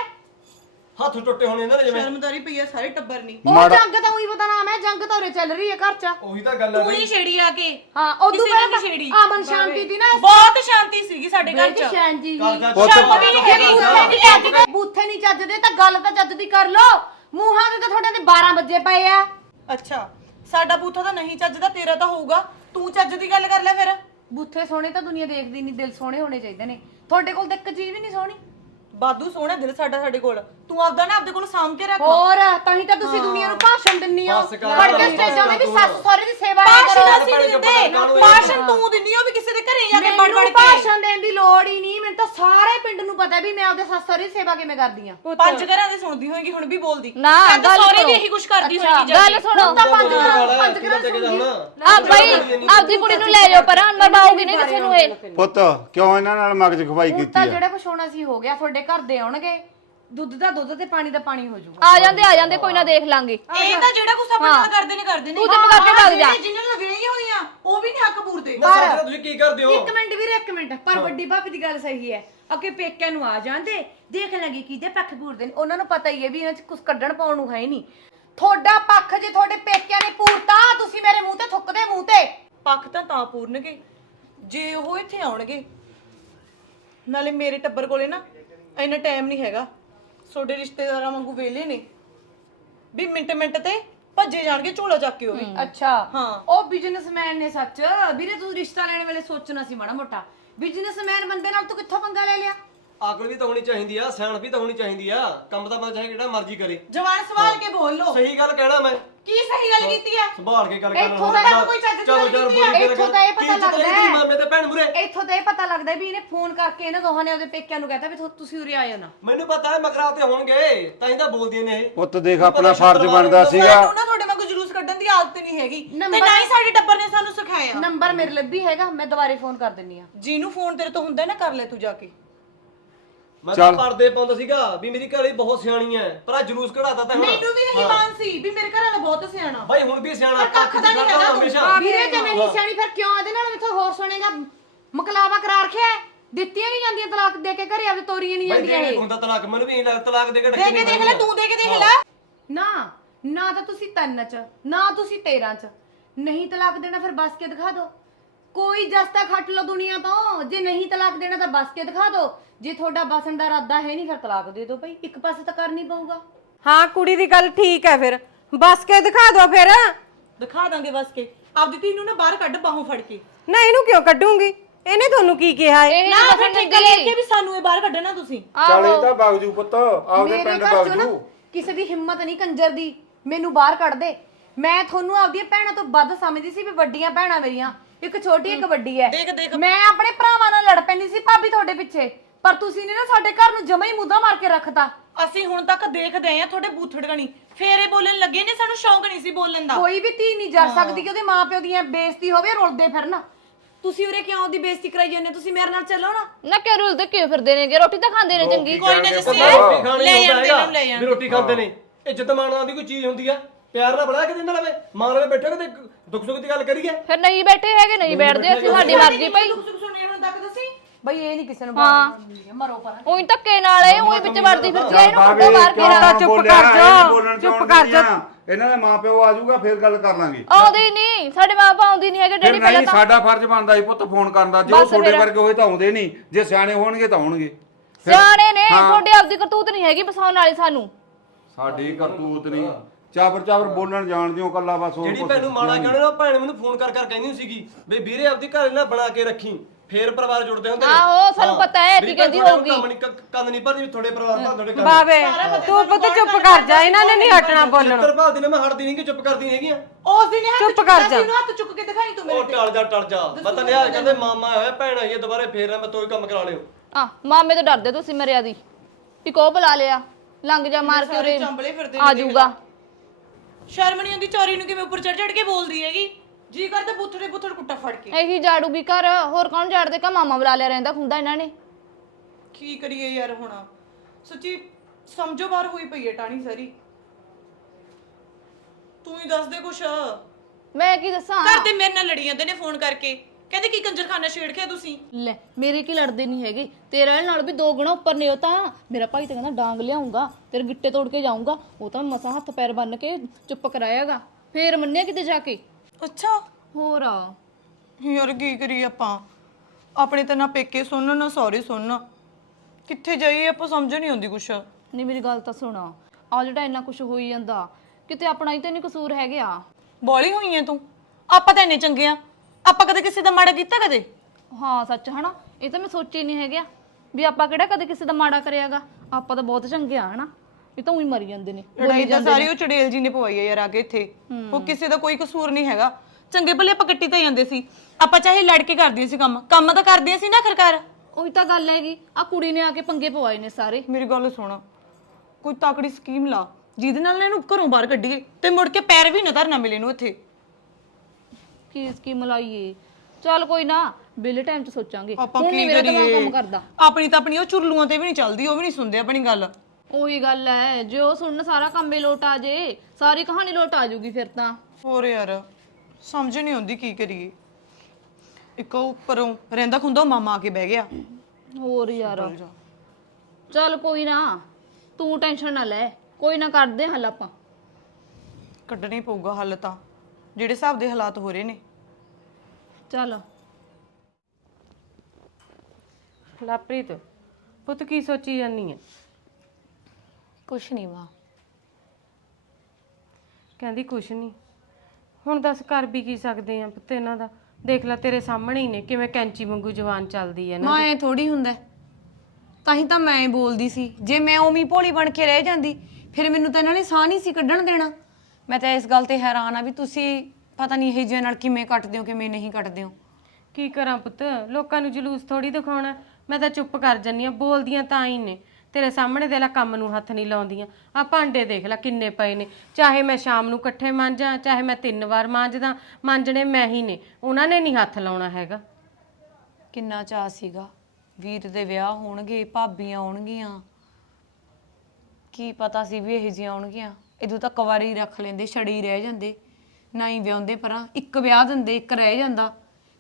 [SPEAKER 4] ਹੱਥ ਟੁੱਟੇ ਹੋਣੇ ਇਹਨਾਂ ਦੇ ਜਿਵੇਂ।
[SPEAKER 2] ਸ਼ਰਮਦਾਰੀ ਪਈ ਆ ਸਾਰੇ ਟੱਬਰ ਨਹੀਂ
[SPEAKER 6] ਉਹ
[SPEAKER 7] ਮਾੜਾ-
[SPEAKER 6] ਜੰਗ ਤਾਂ ਉਹੀ ਪਤਾ ਨਾਮ ਹੈ ਜੰਗ ਤਾਂ ਉਰੇ ਚੱਲ ਰਹੀ ਹੈ ਘਰ 'ਚ।
[SPEAKER 4] ਉਹੀ ਤਾਂ ਗੱਲ ਹੈ
[SPEAKER 2] ਤੂੰ ਹੀ ਛੇੜੀ ਆ ਕੇ।
[SPEAKER 6] ਹਾਂ ਉਦੋਂ
[SPEAKER 2] ਕਿਸੇ ਨੇ
[SPEAKER 6] ਪਹਿਲਾਂ
[SPEAKER 2] ਨੀ ਛੇੜੀ।
[SPEAKER 6] ਅਮਨ ਸ਼ਾਂਤੀ ਦੀ ਨਾ।
[SPEAKER 2] ਬਹੁਤ ਸ਼ਾਂਤੀ ਸੀਗੀ ਸਾਡੇ ਘਰ ਚ।
[SPEAKER 6] ਸ਼ਾਂਤੀ
[SPEAKER 4] ਘਰ
[SPEAKER 6] ਜੀ
[SPEAKER 4] ਦਾ
[SPEAKER 7] ਪੁੱਤ-
[SPEAKER 2] ਸ਼ਰਮ ਵੀ ਨਹੀਂ ਹੈਗੀ
[SPEAKER 6] ਬੂਥੇ ਨਹੀਂ ਚੱਜਦੇ ਬੂਥੇ ਨਹੀਂ ਚੱਜਦੇ ਤਾਂ ਗੱਲ ਤਾਂ ਚੱਜਦੀ ਕਰ ਲੋ ਮੂੰਹਾਂ ਦੇ ਤਾਂ ਤੁਹਾਡੇ ਦੇ 12 ਵਜੇ ਪਏ ਆ।
[SPEAKER 2] ਅੱਛਾ ਸਾਡਾ ਬੂਥਾ ਤਾਂ ਨਹੀਂ ਚੱਜਦਾ ਤੇਰਾ ਤਾਂ ਹੋਊਗਾ। ਤੂੰ ਚੱਜ ਦੀ ਗੱਲ ਕਰ ਲੈ ਫਿਰ।
[SPEAKER 6] ਬੂਥੇ ਸੋਹਣੇ ਤਾਂ ਦੁਨੀਆ ਦੇਖਦੀ ਨਹੀਂ ਦਿਲ ਸੋਹਣੇ ਹੋਣੇ ਚਾਹੀਦੇ ਨੇ। ਤੁਹਾਡੇ ਕੋਲ ਤਾਂ ਇੱਕ ਚੀਜ਼ ਵੀ ਨਹੀਂ ਸੋਹਣੀ।
[SPEAKER 2] ਬਾਦੂ ਸੋਹਣਾ ਦਿਲ ਸਾਡਾ ਸਾਡੇ ਕੋਲ। ਤੂੰ ਆਪਦਾ ਨਾ ਆਪਦੇ ਕੋਲ ਸਾਂਭ ਕੇ ਰੱਖ।
[SPEAKER 6] ਹੋਰ ਤਾਂ ਹੀ ਤਾਂ ਤੁਸੀਂ ਦੁਨੀਆ ਨੂੰ ਭਾਸ਼ਣ ਦਿੰਨੀ ਹੋ।
[SPEAKER 4] ਬਸ ਕਰ,
[SPEAKER 6] ਫੜ ਕੇ
[SPEAKER 4] ਬਸ
[SPEAKER 6] ਸਟੇਜਾਂ ਤੇ ਵੀ
[SPEAKER 4] ਕਰ,
[SPEAKER 6] ਸੱਸ ਸਹੁਰੇ ਦੀ ਸੇਵਾ ਨਾ
[SPEAKER 2] ਭਾਸ਼ਣ
[SPEAKER 6] ਕਰੋ।
[SPEAKER 2] ਅਸੀਂ ਨਹੀਂ ਦਿੰਦੇ। ਭਾਸ਼ਣ ਤੂੰ ਦਿੰਦੀ ਹੋ ਵੀ ਕਿਸੇ ਦੇ ਘਰੇ ਜਾ ਕੇ ਬੜ ਬੜ
[SPEAKER 6] ਮੈਨੂੰ
[SPEAKER 2] ਕੇ।
[SPEAKER 6] ਭਾਸ਼ਣ ਦੇਣ ਦੀ ਲੋੜ ਹੀ ਨਹੀਂ ਮੈਨੂੰ ਤਾਂ ਸਾਰੇ ਪਿੰਡ ਨੂੰ ਪਤਾ ਵੀ ਮੈਂ ਆਪਦੇ ਸੱਸ ਸਹੁਰੇ ਦੀ ਸੇਵਾ ਕਿਵੇਂ ਕਰਦੀ ਆ
[SPEAKER 2] ਪੰਜ ਘਰਾਂ ਦੇ ਸੁਣਦੀ ਹੋਏਗੀ ਹੁਣ ਵੀ ਬੋਲਦੀ।
[SPEAKER 1] ਨਾ, ਗੱਲ
[SPEAKER 2] ਸਹੁਰੇ ਵੀ। ਇਹੀ ਕੁਝ ਕਰਦੀ ਹੋਏਗੀ ਜਾ
[SPEAKER 1] ਗੱਲ। ਸੁਣੋ।
[SPEAKER 6] ਤਾਂ ਪੰਜ
[SPEAKER 4] ਘਰਾਂ-
[SPEAKER 6] ਘਰਾਂ
[SPEAKER 4] ਪੰਜ ਤੇ ਜਾਣਾ
[SPEAKER 1] ਆ ਬਾਈ ਆਪਦੀ ਕੁੜੀ ਨੂੰ ਲੈ ਜਾਓ ਪਰਾਂ ਮਰਵਾਉਗੀ ਨਹੀਂ ਕਿਸੇ ਨੂੰ ਇਹ।
[SPEAKER 7] ਪੁੱਤ ਕਿਉਂ ਇਹਨਾਂ ਨਾਲ ਮਗਜ ਖਵਾਈ
[SPEAKER 6] ਹੁਣ
[SPEAKER 7] ਕੀਤੀ
[SPEAKER 6] ਤਾਂ
[SPEAKER 7] ਆ?
[SPEAKER 6] ਜਿਹੜਾ ਕੁਛ ਹੋਣਾ ਸੀ ਹੋ ਗਿਆ। ਤੁਹਾਡੇ ਘਰ ਦੇ ਆਉਣਗੇ। ਦੁੱਧ ਦਾ ਦੁੱਧ ਤੇ ਪਾਣੀ ਦਾ ਪਾਣੀ ਹੋ ਜਾਊਗਾ।
[SPEAKER 1] ਆ ਜਾਂਦੇ ਆ ਜਾਂਦੇ ਕੋਈ ਨਾ ਦੇਖ ਲਾਂਗੇ।
[SPEAKER 2] ਇਹ ਤਾਂ ਜਿਹੜਾ ਆਪਾਂ ਨਾਲ ਕਰਦੇ ਨੇ ਕਰਦੇ ਨੇ।
[SPEAKER 1] ਤੂੰ ਚੁੱਪ ਕਰਕੇ ਭੱਗ ਜਾ।
[SPEAKER 2] ਜਿਨ੍ਹਾਂ ਨੂੰ ਵਿਆਹੀ ਹੋਈਆਂ ਉਹ ਵੀ ਨਹੀਂ ਹੱਕ ਪੂਰਦੇ।
[SPEAKER 4] ਨਾ ਨਾਲ ਤੁਸੀਂ ਕੀ ਕਰਦੇ ਹੋ?
[SPEAKER 6] ਇੱਕ ਮਿੰਟ ਵੀਰੇ ਇੱਕ ਮਿੰਟ। ਪਰ ਵੱਡੀ ਭਾਪੀ ਦੀ ਗੱਲ ਸਹੀ ਹੈ। ਅੱਗੇ ਪੇਕਿਆਂ ਨੂੰ ਆ ਜਾਂਦੇ ਦੇਖ ਲਾਂਗੇ ਕਿਹਦੇ ਪੱਖ ਪੂਰਦੇ ਨੇ। ਉਹਨਾਂ ਨੂੰ ਪਤਾ ਹੀ ਹੈ ਵੀ ਇਹਨਾਂ 'ਚ ਕੁਝ ਕੱਢਣ ਪਾਉਣ ਨੂੰ ਹੈ ਹੀ ਨਹੀਂ। ਤੁਹਾਡਾ ਪੱਖ ਜੇ ਤੁਹਾਡੇ ਪੇਕਿਆਂ ਨੇ ਪੂਰਤਾ ਤੁਸੀਂ ਮੇਰੇ ਮੂੰਹ ਤੇ ਥੁੱਕਦੇ ਮੂੰਹ ਤੇ।
[SPEAKER 2] ਪੱਖ ਤਾਂ ਤਾਂ ਪੂਰਨਗੇ। ਜੇ ਉਹ ਇੱਥੇ ਆਉਣਗੇ ਨਾਲੇ ਮੇਰੇ ਟੱਬਰ ਕੋਲੇ ਨਾ ਇੰਨਾ ਟਾਈਮ ਨਹੀਂ ਹੈਗਾ। ਤੁਹਾਡੇ ਰਿਸ਼ਤੇਦਾਰਾਂ ਵਾਂਗੂ ਵੇਲੇ ਨੇ। ਵੀ ਮਿੰਟ ਮਿੰਟ ਤੇ ਭੱਜੇ ਜਾਣਗੇ ਝੋਲਾ ਚੱਕ ਕੇ ਉਹ ਵੀ।
[SPEAKER 6] ਅੱਛਾ
[SPEAKER 2] ਹਾਂ।
[SPEAKER 6] ਉਹ ਬਿਜ਼ਨਸਮੈਨ ਨੇ ਸੱਚ। ਵੀਰੇ ਤੂੰ ਰਿਸ਼ਤਾ ਲੈਣ ਵੇਲੇ ਸੋਚਣਾ ਸੀ ਮਾੜਾ ਮੋਟਾ। ਬਿਜ਼ਨਸਮੈਨ ਬੰਦੇ ਨਾਲ ਤੂੰ ਕਿੱਥੋਂ ਪੰਗਾ ਲੈ ਲਿਆ?
[SPEAKER 4] ਅਕਲ ਵੀ ਤਾਂ ਹੋਣੀ ਚਾਹੀਦੀ ਆ ਸਿਆਣ ਵੀ ਤਾਂ ਹੋਣੀ ਚਾਹੀਦੀ ਆ। ਕੰਮ ਤਾਂ ਬੰਦਾ ਚਾਹੇ ਜਿਹੜਾ ਮਰਜ਼ੀ ਕਰੇ।
[SPEAKER 2] ਜਵਾਨ ਸਵਾਲ ਕੇ ਬੋਲ ਲੋ
[SPEAKER 4] ਸਹੀ ਗੱਲ ਕਹਿਣਾ ਮੈਂ।
[SPEAKER 2] ਕੀ ਸਹੀ ਗੱਲ ਕੀਤੀ ਆ?
[SPEAKER 4] ਸੰਭਾਲ ਕੇ ਗੱਲ ਕਰਨਾ
[SPEAKER 6] ਇੱਥੋਂ ਤਾਂ ਕੋਈ ਚੱਜ ਦੀ
[SPEAKER 4] ਚਲੋ
[SPEAKER 6] ਗੱਲ
[SPEAKER 4] ਯਾਰ
[SPEAKER 6] ਕੀਤੀ ਆ,
[SPEAKER 4] ਬੋਲੀ
[SPEAKER 6] ਇੱਥੋਂ ਤਾਂ ਇਹ ਪਤਾ ਲੱਗਦਾ ਹੈ।
[SPEAKER 4] ਮਾਮੇ ਤੇ ਭੈਣ ਮੁਰੇ
[SPEAKER 6] ਇੱਥੋਂ ਤਾਂ ਇਹ ਪਤਾ ਲੱਗਦਾ ਵੀ ਇਹਨੇ ਫੋਨ ਕਰਕੇ ਇਹਨਾਂ ਦੋਹਾਂ ਨੇ ਉਹਦੇ ਪੇਕਿਆਂ ਨੂੰ ਕਹਿਤਾ ਵੀ ਤੁ- ਤੁਸੀਂ ਉਰੇ ਆਇਓ ਨਾ
[SPEAKER 4] ਮੈਨੂੰ ਪਤਾ ਹੈ ਮਗਰਾਂ ਤੇ ਹੋਣਗੇ ਤਾਂ ਤਾਂ ਬੋਲਦੀਆਂ ਨੇ ਇਹ।
[SPEAKER 7] ਪੁੱਤ ਦੇਖ ਆਪਣਾ ਫਰਜ਼ ਬਣਦਾ ਸੀਗਾ।
[SPEAKER 2] ਸਾਨੂੰ ਨਾ ਤੁਹਾਡੇ ਵਾਂਗੂ ਜਲੂਸ ਕੱਢਣ ਦੀ ਆਦਤ ਨਹੀਂ ਹੈਗੀ। ਤੇ
[SPEAKER 6] ਨੰਬਰ-
[SPEAKER 2] ਨਾ ਹੀ ਸਾਡੇ ਟੱਬਰ ਨੇ ਸਾਨੂੰ ਸਿਖਾਇਆ।
[SPEAKER 6] ਨੰਬਰ ਮੇਰੇ ਲਈ ਵੀ ਹੈਗਾ ਮੈਂ ਦੁਬਾਰੇ ਫੋਨ ਕਰ ਦਿੰਨੀ ਆ।
[SPEAKER 2] ਜਿਹਨੂੰ ਫੋਨ ਤੇਰੇ ਤੋਂ ਹੁੰਦਾ ਨਾ ਕਰ ਲੈ ਤੂੰ ਜਾ ਕੇ।
[SPEAKER 4] ਮੈਂ ਤਾਂ ਪਰਦੇ ਪਾਉਂਦਾ ਸੀਗਾ ਵੀ ਮੇਰੀ ਘਰ ਵਾਲੀ ਬਹੁਤ ਸਿਆਣੀ ਹੈ ਪਰ ਆ ਜਲੂਸ ਕਢਾਤਾ ਤਾਂ ਹੁਣ।
[SPEAKER 2] ਮੈਨੂੰ ਵੀ ਇਹੀ ਮਾਨ ਸੀ ਵੀ ਮੇਰੇ ਘਰ ਵਾਲਾ ਬਹੁਤ ਸਿਆਣਾ।
[SPEAKER 4] ਬਾਈ ਹੁਣ ਵੀ ਸਿਆਣਾ
[SPEAKER 2] ਕੱਖ ਦਾ ਨਹੀਂ ਹੈਗਾ ਤੂੰ।
[SPEAKER 4] ਹਮੇਸ਼ਾ।
[SPEAKER 6] ਵੀਰੇ ਜੇ ਨਹੀਂ ਸਿਆਣੀ ਫਿਰ ਕਿਉਂ ਇਹਦੇ ਨਾਲ ਮੈਥੋਂ ਹੋਰ ਸੁਣੇਗਾ? ਮਕਲਾਵਾ ਕਰਾ ਰੱਖਿਆ ਹੈ? ਦਿੱਤੀਆਂ ਨਹੀਂ ਜਾਂਦੀਆਂ ਤਲਾਕ ਦੇ ਕੇ ਘਰੇ ਆਵੇ ਤੋਰੀਆਂ ਨਹੀਂ
[SPEAKER 4] ਬਾਈ
[SPEAKER 6] ਜਾਂਦੀਆਂ
[SPEAKER 4] ਦੇ
[SPEAKER 6] ਇਹ।
[SPEAKER 4] ਹੁੰਦਾ ਤਲਾਕ ਮੈਨੂੰ ਵੀ ਲੱਗਦਾ ਤਲਾਕ ਦੇ ਕੇ
[SPEAKER 2] ਦੇ ਕੇ ਦੇਖ ਲੈ ਤੂੰ ਦੇ ਕੇ ਦੇਖ ਲੈ।
[SPEAKER 6] ਨਾ ਨਾ ਤਾਂ ਤੁਸੀਂ ਤਿੰਨ ਚ ਨਾ ਤੁਸੀਂ 13 ਚ। ਨਹੀਂ ਤਲਾਕ ਦੇਣਾ ਫਿਰ ਬਸ ਕੇ ਦਿਖਾ ਦਿਓ ਕੋਈ ਜਸਤਾ ਖੱਟ ਲਓ ਦੁਨੀਆ ਤੋਂ। ਜੇ ਨਹੀਂ ਤਲਾਕ ਦੇਣਾ ਤਾਂ ਬਸ ਕੇ ਦਿਖਾ ਦਿਓ। ਜੇ ਤੁਹਾਡਾ ਬਸਣ ਦਾ ਇਰਾਦਾ ਹੈ ਨਹੀਂ ਫਿਰ ਤਲਾਕ ਦੇ ਦਿਓ ਭਾਈ। ਇੱਕ ਪਾਸੇ ਤਾਂ ਕਰਨੀ ਪਊਗਾ।
[SPEAKER 8] ਹਾਂ ਕੁੜੀ ਦੀ ਗੱਲ ਠੀਕ ਹੈ ਫਿਰ। ਬਸ ਕੇ ਦਿਖਾ ਦਿਓ ਫਿਰ।
[SPEAKER 2] ਦਿਖਾ ਦਾਂਗੇ ਬਸ ਕੇ। ਆਪਦੀ ਧੀ ਨੂੰ ਨਾ ਬਾਹਰ ਕੱਢ ਬਾਹੋਂ ਫੜ ਕੇ।
[SPEAKER 8] ਨਾ ਇਹਨੂੰ ਕਿਉਂ ਕੱਢੂੰਗੀ? ਇਹਨੇ ਤੁਹਾਨੂੰ ਕੀ ਕਿਹਾ ਹੈ
[SPEAKER 2] ਨਾ ਫਿਰ ਠੇਕਾ ਲੈ ਕੇ ਵੀ ਸਾਨੂੰ ਇਹ ਬਾਹਰ ਕੱਢਣਾ ਤੁਸੀਂ।
[SPEAKER 7] ਚੱਲ ਇਹ ਤਾਂ ਜੂ ਪੁੱਤ। ਆਪਦੇ
[SPEAKER 6] ਮੇਰੇ
[SPEAKER 7] ਪਿੰਡ
[SPEAKER 6] ਘਰ
[SPEAKER 7] ਵਗ
[SPEAKER 6] ਚੋਂ ਨਾ
[SPEAKER 7] ਜੂ
[SPEAKER 6] ਕਿਸੇ ਦੀ ਹਿੰਮਤ ਨਹੀਂ ਕੰਜਰ ਦੀ। ਮੈਨੂੰ ਬਾਹਰ ਕੱਢ ਦੇ। ਮੈਂ ਤੁਹਾਨੂੰ ਆਪਦੀਆਂ ਭੈਣਾਂ ਤੋਂ ਵੱਧ ਸਮਝਦੀ ਸੀ ਵੀ ਵੱਡੀਆਂ ਭੈਣਾਂ ਮੇਰੀਆਂ। ਇੱਕ ਛੋਟੀ ਇੱਕ ਵੱਡੀ ਹੈ।
[SPEAKER 2] ਦੇਖ, ਦੇਖ।
[SPEAKER 6] ਮੈਂ ਆਪਣੇ ਭਰਾਵਾਂ ਨਾਲ ਲੜ ਪੈਂਦੀ ਸੀ ਭਾਬੀ ਤੁਹਾਡੇ ਪਿੱਛੇ ਪਰ ਤੁਸੀਂ ਨੇ ਨਾ ਸਾਡੇ ਘਰ ਨੂੰ ਜਮਾ ਹੀ ਮੁੱਦਾ ਮਾਰ ਕੇ ਰੱਖਤਾ।
[SPEAKER 2] ਅਸੀਂ ਹੁਣ ਤੱਕ ਦੇਖਦੇ ਆਂ ਤੁਹਾਡੇ ਬੂਥੜਗਣੀ ਫੇਰ ਇਹ ਬੋਲਣ ਲੱਗੇ ਨੇ ਸਾਨੂੰ ਸ਼ੌਂਕ ਨਹੀਂ ਸੀ ਬੋਲਣ ਦਾ।
[SPEAKER 6] ਕੋਈ ਵੀ ਧੀ ਨਹੀਂ ਜਾ ਸਕਦੀ ਕਿ ਉਹਦੇ ਮਾਪਿਓ ਦੀਆਂ ਬੇਇੱਜ਼ਤੀ ਹੋਵੇ ਰੁਲਦੇ ਫਿਰਨ। ਤੁਸੀਂ ਉਰੇ ਕਿਉਂ ਉਹਦੀ ਬੇਇੱਜ਼ਤੀ ਕਰਾਈ ਜਾਂਦੇ ਹੋ? ਤੁਸੀਂ ਮੇਰੇ ਨਾਲ ਚੱਲੋ ਨਾ।
[SPEAKER 1] ਨਾ ਕਿ ਰੁਲਦੇ ਕਿਉਂ ਫਿਰਦੇ ਨੇਗੇ? ਰੋਟੀ ਤਾਂ ਖਾਂਦੇ ਨੇ ਚੰਗੀ।
[SPEAKER 2] ਕੋਈ ਨਾ ਜੱਸੀ
[SPEAKER 4] ਰੋਟੀ ਖਾਣੀ
[SPEAKER 2] ਲੈ
[SPEAKER 4] ਹੁੰਦਾ
[SPEAKER 2] ਜਾਂਦੇ
[SPEAKER 4] ਹੈਗਾ।
[SPEAKER 2] ਨੇ ਲੈ
[SPEAKER 4] ਵੀ
[SPEAKER 2] ਜਾਂਦੇ
[SPEAKER 4] ਰੋਟੀ ਖਾਂਦੇ ਨੇ। ਇੱਜ਼ਤ ਮਾਣਾਂ ਦੀ ਕੋਈ ਚੀਜ਼ ਹੁੰਦੀ ਆ? ਪਿਆਰ ਨਾਲ ਬਣਾ ਕੇ ਦਿੰਦਾ ਲਵੇ ਮਾਂ ਲਵੇ ਬੈਠੋ ਤੇ ਦੁੱਖ ਸੁੱਖ ਦੀ ਗੱਲ ਕਰੀਏ।
[SPEAKER 1] ਫਿਰ ਨਹੀਂ ਬੈਠੇ ਹੈਗੇ ਨਹੀਂ ਬੈਠਦੇ ਅਸੀਂ ਸਾਡੀ ਮਰਜ਼ੀ ਭਾਈ।
[SPEAKER 2] ਸੁਖ ਸੁਖ ਸੁਣਿਆ ਹੁਣ ਤੱਕ ਦੱਸੀ
[SPEAKER 6] ਬਈ ਇਹ ਨਹੀਂ ਕਿਸੇ ਨੂੰ ਬਾਹਰ ਹੁੰਦੀ ਹੈ ਮਰੋ ਪਰ
[SPEAKER 1] ਉਹੀ ਧੱਕੇ ਨਾਲ ਇਹ ਉਹੀ ਵਿੱਚ ਵੜਦੀ ਫਿਰਦੀ ਆ ਇਹਨੂੰ ਬਾਹਰ
[SPEAKER 7] ਕਿਉਂ
[SPEAKER 1] ਫੇਰ
[SPEAKER 7] ਨਾ
[SPEAKER 8] ਚੁੱਪ ਕਰ ਜਾ, ਚੁੱਪ ਕਰ ਜਾ।
[SPEAKER 7] ਇਹਨਾਂ ਦੇ ਮਾਪਿਓ ਆ ਜਾਊਗਾ ਫਿਰ ਗੱਲ ਕਰ ਲਾਂਗੇ।
[SPEAKER 1] ਆਉਂਦੀ ਨਹੀਂ ਸਾਡੇ ਮਾਪੇ ਆਉਂਦੀ ਨਹੀਂ ਹੈਗੇ
[SPEAKER 7] ਫਿਰ
[SPEAKER 1] ਡੈਡੀ ਪਹਿਲਾਂ
[SPEAKER 7] ਨਹੀਂ
[SPEAKER 1] ਤਾਂ
[SPEAKER 7] ਸਾਡਾ ਫਰਜ਼ ਬਣਦਾ ਸੀ ਪੁੱਤ ਫੋਨ ਕਰਨ ਦਾ ਜੇ ਉਹ
[SPEAKER 1] ਬਸ ਫਿਰ।
[SPEAKER 7] ਵਰਗੇ ਹੋਏ ਤਾਂ ਆਉਂਦੇ ਨਹੀਂ ਜੇ ਸਿਆਣੇ ਹੋਣਗੇ ਤਾਂ ਆਉਣਗੇ। ਫਿਰ-
[SPEAKER 1] ਸਿਆਣੇ ਨੇ
[SPEAKER 7] ਹਾਂ।
[SPEAKER 1] ਤੁਹਾਡੇ ਆਪਦੀ ਕਰਤੂਤ ਨਹੀਂ ਹੈਗੀ ਬਸਾਉਣ ਵਾਲੀ ਸਾਨੂੰ।
[SPEAKER 7] ਸਾਡੀ ਕਰਤੂਤ ਨਹੀਂ ਚਾਬਰ ਚਾਬਰ ਬੋਲਣ ਜਾਣਦੇ ਹੋ ਕੱਲਾ ਬਸ ਹੋਰ
[SPEAKER 4] ਜਿਹੜੀ
[SPEAKER 7] ਕੁਛ
[SPEAKER 4] ਭੈਣ ਨੂੰ ਮਾੜਾ
[SPEAKER 7] ਨਹੀਂ।
[SPEAKER 4] ਕਹਿਣਾ ਨਾ ਉਹ ਭੈਣ ਮੈਨੂੰ ਫੋਨ ਕਰ ਕਰ ਕਹਿੰਦੀ ਸੀਗੀ ਵੀ ਵੀਰੇ ਆਪਦੀ ਘਰ ਨਾ ਬਣਾ ਕੇ ਰੱਖੀ ਫੇਰ ਪਰਿਵਾਰ ਜੁੜਦੇ ਹੁੰਦੇ ਨੇ।
[SPEAKER 1] ਆਹੋ, ਸਾਨੂੰ
[SPEAKER 4] ਹਾਂ।
[SPEAKER 1] ਪਤਾ ਹੈ ਕੀ
[SPEAKER 4] ਮੇਰੀ
[SPEAKER 1] ਕਹਿੰਦੀ
[SPEAKER 4] ਤੁਹਾਡੇ
[SPEAKER 1] ਹੋਊਗੀ।
[SPEAKER 4] ਕੰਮ ਨੀ, ਕ- ਕੰਨ ਨਹੀਂ ਭਰਦੀ ਵੀ ਤੁਹਾਡੇ ਪਰਿਵਾਰ ਦਾ ਤੁਹਾਡੇ ਕੰਨ
[SPEAKER 8] ਬਾਵੇ ਤੂੰ ਪੁੱਤ ਚੁੱਪ ਕਰ ਜਾ ਇਹਨਾਂ ਨੇ ਨਹੀਂ ਹਟਣਾ ਬੋਲਣ।
[SPEAKER 4] ਚਿੱਤਰ ਭਾਲਦੀ ਨੇ ਮੈਂ ਹਟਦੀ ਨਹੀਂ ਕਿ ਚੁੱਪ ਕਰਦੀ ਨਹੀਂ ਹੈਗੀਆਂ
[SPEAKER 2] ਉਸ ਦਿਨ ਹੱਥ
[SPEAKER 8] ਚੁੱਪ ਕਰ
[SPEAKER 2] ਚੁੱਕਦਾ
[SPEAKER 8] ਜਾ।
[SPEAKER 2] ਸੀ, ਉਹਨੂੰ ਹੱਥ ਚੁੱਕ ਕੇ ਦਿਖਾਈ ਤੂੰ ਮੇਰੇ
[SPEAKER 4] ਉਹ ਟਲ ਜਾ ਟਲ ਜਾ। ਮੈਂ ਤਾਂ ਲਿਆ ਕਹਿੰਦੇ ਮਾਮਾ ਹੋਇਆ ਭੈਣ ਆਈ ਹੈ ਦੁਬਾਰੇ ਫੇਰ ਨਾ ਮੈਂ ਤੋਈ ਕੰਮ ਕਰਾ ਲਿਓ।
[SPEAKER 1] ਆ ਮਾਮੇ ਤੋਂ ਡਰਦੇ ਤੁਸੀਂ ਮਰਿਆ ਦੀ। ਵੀ ਕੋ ਬੁਲਾ ਲਿਆ ਲੰਘ ਜਾ ਮਾਰ ਕੇ ਉਰੇ
[SPEAKER 2] ਚੰਬਲੇ ਫਿਰਦੇ
[SPEAKER 1] ਆ
[SPEAKER 2] ਦੇਖ
[SPEAKER 1] ਜਾਊਗਾ।
[SPEAKER 2] ਸ਼ਰਮ ਨਹੀਂ ਆਉਂਦੀ ਚੋਰੀ ਨੂੰ ਕਿਵੇਂ ਉੱਪਰ ਚੜ ਚੜ ਕੇ ਬੋਲਦੀ ਹੈਗੀ? ਜੀ ਕਰਦਾ ਬੂਥੜੇ ਬੂਥੜ ਕੁੱਟਾ ਫੜ ਕੇ।
[SPEAKER 1] ਇਹੀ ਝਾੜੂਗੀ ਘਰ ਹੋਰ ਕੌਣ ਝਾੜਦੇ? ਕਾ ਮਾਮਾ ਬੁਲਾ ਲਿਆ ਰਹਿੰਦਾ ਹੁੰਦਾ ਇਹਨਾਂ ਨੇ।
[SPEAKER 2] ਕੀ ਕਰੀਏ ਯਾਰ ਹੁਣ? ਸੱਚੀ ਸਮਝੋ ਬਾਹਰ ਹੋਈ ਪਈ ਹੈ ਟਾਣੀ ਸਾਰੀ। ਤੂੰ ਹੀ ਦੱਸ ਦੇ ਕੁਛ।
[SPEAKER 1] ਮੈਂ ਕੀ ਦੱਸਾਂ?
[SPEAKER 2] ਦੇ ਮੇਰੇ ਨਾਲ ਲੜੀ ਜਾਂਦੇ ਨੇ ਫੋਨ ਕਰਕੇ। ਕਹਿੰਦੇ ਕੀ ਕੰਜਰਖਾਨਾ ਛੇੜ ਕੇ ਤੁਸੀਂ?
[SPEAKER 1] ਲੈ ਮੇਰੇ ਕੀ ਲੜਦੇ ਨਹੀਂ ਹੈਗੇ। ਤੇਰੇ ਵਾਲੇ ਨਾਲ ਵੀ ਦੋ ਗੁਣਾ ਉੱਪਰ ਨੇ ਉਹ ਤਾਂ। ਮੇਰਾ ਭਾਈ ਤਾਂ ਕਹਿੰਦਾ ਡਾਂਗ ਲਿਆਉਂਗਾ ਤੇਰੇ ਗਿੱਟੇ ਤੋੜ ਕੇ ਜਾਊਂਗਾ। ਉਹ ਤਾਂ ਮਸਾਂ ਹੱਥ ਪੈਰ ਬੰਨ ਕੇ ਚੁੱਪ ਕਰਾਇਆਗਾ। ਫੇਰ ਮੰਨਿਆ ਕਿਤੇ ਜਾ ਕੇ?
[SPEAKER 2] ਅੱਛਾ।
[SPEAKER 1] ਹੋਰ ਆ।
[SPEAKER 2] ਯਾਰ ਕੀ ਕਰੀ ਆਪਾਂ? ਆਪਣੇ ਤਾਂ ਨਾ ਪੇਕੇ ਸੁਣਨ ਨਾ ਸੌਰੀ ਸੁਣਨ ਕਿੱਥੇ ਜਾਈਏ ਆਪਾਂ ਸਮਝ ਨਹੀਂ ਆਉਂਦੀ ਕੁਛ।
[SPEAKER 1] ਨਹੀਂ ਮੇਰੀ ਗੱਲ ਤਾਂ ਸੁਣਾ। ਆ ਜਿਹੜਾ ਇੰਨਾ ਕੁਝ ਹੋਈ ਜਾਂਦਾ ਕਿਤੇ ਆਪਣਾ ਹੀ ਤਾਂ ਨਹੀਂ ਕਸੂਰ ਹੈਗਾ
[SPEAKER 2] ਬੋਲੀ ਹੋਈ ਐ ਤੂੰ? ਆਪਾਂ ਤਾਂ ਇੰਨੇ ਚੰਗੇ ਆ। ਆਪਾਂ ਕਦੇ ਕਿਸੇ ਦਾ ਮਾੜਾ ਕੀਤਾ ਕਦੇ?
[SPEAKER 1] ਹਾਂ ਸੱਚ ਹਨਾ? ਇਹ ਤਾਂ ਮੈਂ ਸੋਚੀ ਨਹੀਂ ਹੈਗਾ ਵੀ ਆਪਾਂ ਕਿਹੜਾ ਕਦੇ ਕਿਸੇ ਦਾ ਮਾੜਾ ਕਰਿਆਗਾ। ਆਪਾਂ ਤਾਂ ਬਹੁਤ ਚੰਗੇ ਆ ਹਨਾ? ਇਹ ਤਾਂ ਉਹੀ ਮਰੀ ਜਾਂਦੇ ਨੇ
[SPEAKER 2] ਲੜਾਈ ਤਾਂ ਸਾਰੀ ਉਹ ਚੜੇਲ ਜੀ ਨੇ ਪਵਾਈ ਹੈ ਯਾਰ ਆ ਕੇ ਇੱਥੇ। ਉਹ ਕਿਸੇ ਦਾ ਕੋਈ ਕਸੂਰ ਨਹੀਂ ਹੈਗਾ। ਚੰਗੇ ਭਲੇ ਆਪਾਂ ਕੱਟੀ ਤਾਂ ਜਾਂਦੇ ਸੀ। ਆਪਾਂ ਚਾਹੇ ਲੜ ਕੇ ਕਰਦੀਆਂ ਸੀ ਕੰਮ ਕੰਮ ਤਾਂ ਕਰਦੀਆਂ ਸੀ ਨਾ ਆਖਰਕਾਰ
[SPEAKER 1] ਉਹੀ ਤਾਂ ਗੱਲ ਹੈਗੀ ਆ ਕੁੜੀ ਨੇ ਆ ਕੇ ਪੰਗੇ ਪਵਾਏ ਨੇ ਸਾਰੇ।
[SPEAKER 2] ਮੇਰੀ ਗੱਲ ਸੁਣ ਕੋਈ ਤਾਕੜੀ ਸਕੀਮ ਲਾ ਜਿਹਦੇ ਨਾਲ ਨਾ ਇਹਨੂੰ ਘਰੋਂ ਬਾਹਰ ਕੱਢੀਏ ਤੇ ਮੁੜ ਕੇ ਪੈਰ ਵੀ ਨਾ ਧਰਨਾ ਮਿਲੇ ਇਹਨੂੰ ਇੱਥੇ।
[SPEAKER 1] ਕੀ ਸਕੀਮ ਲਾਈਏ ਚੱਲ ਕੋਈ ਨਾ ਵਿਲੇ ਟਾਈਮ 'ਚ ਸੋਚਾਂਗੇ।
[SPEAKER 2] ਆਪਾਂ
[SPEAKER 1] ਹੁਣ
[SPEAKER 2] ਕੀ
[SPEAKER 1] ਨਹੀਂ ਮੇਰਾ ਦਿਮਾਗ
[SPEAKER 2] ਕਰੀਏ?
[SPEAKER 1] ਕਰਦਾ।
[SPEAKER 2] ਆਪਣੀ ਤਾਂ ਆਪਣੀ ਉਹ ਚੁਰਲੂਆਂ ਤੇ ਵੀ ਨਹੀਂ ਚੱਲਦੀ ਉਹ ਵੀ ਨਹੀਂ ਸੁਣਦੇ ਆਪਣੀ ਗੱਲ।
[SPEAKER 1] ਉਹੀ ਗੱਲ ਹੈ ਜੇ ਉਹ ਸੁਣਨ ਸਾਰਾ ਕੰਮੇ ਲੋਟ ਆ ਜੇ ਸਾਰੀ ਕਹਾਣੀ ਲੋਟ ਆ ਜੂਗੀ ਫਿਰ ਤਾਂ।
[SPEAKER 2] ਹੋਰ ਯਾਰ ਸਮਝ ਨਹੀਂ ਆਉਂਦੀ ਕੀ ਕਰੀਏ। ਇੱਕ ਉਹ ਉੱਪਰੋਂ ਰਹਿੰਦਾ ਖੁੰਦਾ ਮਾਮਾ ਆ ਕੇ ਬਹਿ ਗਿਆ।
[SPEAKER 1] ਹੋਰ ਯਾਰ। ਚੱਲ ਕੋਈ ਨਾ ਤੂੰ ਟੈਨਸ਼ਨ ਨਾ ਲੈ ਕੋਈ ਨਾ ਕਰਦੇ ਹਾਂ ਹੱਲ ਆਪਾਂ।
[SPEAKER 2] ਕੱਢਣਾ ਹੀ ਪਊਗਾ ਹੱਲ ਤਾਂ। ਜਿਹੜੇ ਹਿਸਾਬ ਦੇ ਹਾਲਾਤ ਹੋ ਰਹੇ ਨੇ।
[SPEAKER 1] ਚੱਲ।
[SPEAKER 8] ਲਾਪ੍ਰੀਤ ਪੁੱਤ ਕੀ ਸੋਚੀ ਜਾਨੀ ਹੈ
[SPEAKER 6] ਕੁਛ ਨਹੀਂ ਮਾਂ।
[SPEAKER 8] ਕਹਿੰਦੀ ਕੁਛ ਨਹੀਂ। ਹੁਣ ਦੱਸ ਕਰ ਵੀ ਕੀ ਸਕਦੇ ਆ ਪੁੱਤ ਇਹਨਾਂ ਦਾ। ਦੇਖ ਲੈ ਤੇਰੇ ਸਾਹਮਣੇ ਹੀ ਨੇ ਕਿਵੇਂ ਕੈਂਚੀ ਵਾਂਗੂ ਜਵਾਨ ਚੱਲਦੀ ਹੈ ਨਾ
[SPEAKER 6] ਮਾਂ ਐ ਥੋੜੀ ਹੁੰਦਾ। ਹੈ। ਤਾਂ ਹੀ ਤਾਂ ਮੈਂ ਬੋਲਦੀ ਸੀ। ਜੇ ਮੈਂ ਉਮੀ ਭੋਲੀ ਬਣ ਕੇ ਰਹਿ ਜਾਂਦੀ ਫਿਰ ਮੈਨੂੰ ਤਾਂ ਇਹਨਾਂ ਨੇ ਸਾਹ ਨਹੀਂ ਸੀ ਕੱਢਣ ਦੇਣਾ। ਮੈਂ ਤਾਂ ਇਸ ਗੱਲ ਤੇ ਹੈਰਾਨ ਆ ਵੀ ਤੁਸੀਂ ਪਤਾ ਨਹੀਂ ਇਹ ਜਿਹੇ ਨਾਲ ਕਿਵੇਂ ਕੱਟਦੇ ਹੋ ਕਿਵੇਂ ਨਹੀਂ ਕੱਟਦੇ ਹੋ।
[SPEAKER 8] ਕੀ ਕਰਾਂ ਪੁੱਤ? ਲੋਕਾਂ ਨੂੰ ਜਲੂਸ ਥੋੜੀ ਦਿਖਾਉਣਾ। ਮੈਂ ਤਾਂ ਚੁੱਪ ਕਰ ਜੰਨੀ ਆ ਬੋਲਦੀਆਂ ਤਾਂ ਹੀ ਨੇ। ਤੇਰੇ ਸਾਹਮਣੇ ਦੇ ਲਾ ਕੰਮ ਨੂੰ ਹੱਥ ਨਹੀਂ ਲਾਉਂਦੀਆਂ। ਆ ਭਾਂਡੇ ਦੇਖ ਲੈ ਕਿੰਨੇ ਪਏ ਨੇ। ਚਾਹੇ ਮੈਂ ਸ਼ਾਮ ਨੂੰ ਇਕੱਠੇ ਮਾਂਜਾਂ ਚਾਹੇ ਮੈਂ ਤਿੰਨ ਵਾਰ ਮਾਂਜਦਾ ਮਾਂਜਣੇ ਮੈਂ ਹੀ ਨੇ। ਉਹਨਾਂ ਨੇ ਨਹੀਂ ਹੱਥ ਲਾਉਣਾ ਹੈਗਾ।
[SPEAKER 6] ਕਿੰਨਾ ਚਾਹ ਸੀਗਾ। ਵੀਰ ਦੇ ਵਿਆਹ ਹੋਣਗੇ ਭਾਬੀਆਂ ਆਉਣਗੀਆਂ। ਕੀ ਪਤਾ ਸੀ ਵੀ ਇਹ ਜਿਹੀਆਂ ਆਉਣਗੀਆਂ। ਇਦੋਂ ਤਾਂ ਕਵਾਰੀ ਰੱਖ ਲੈਂਦੇ ਛੜੀ ਰਹਿ ਜਾਂਦੇ ਨਾ ਹੀ ਵਿਆਹੁੰਦੇ ਪਰਾਂ। ਇੱਕ ਵਿਆਹ ਦਿੰਦੇ ਇੱਕ ਰਹਿ ਜਾਂਦਾ।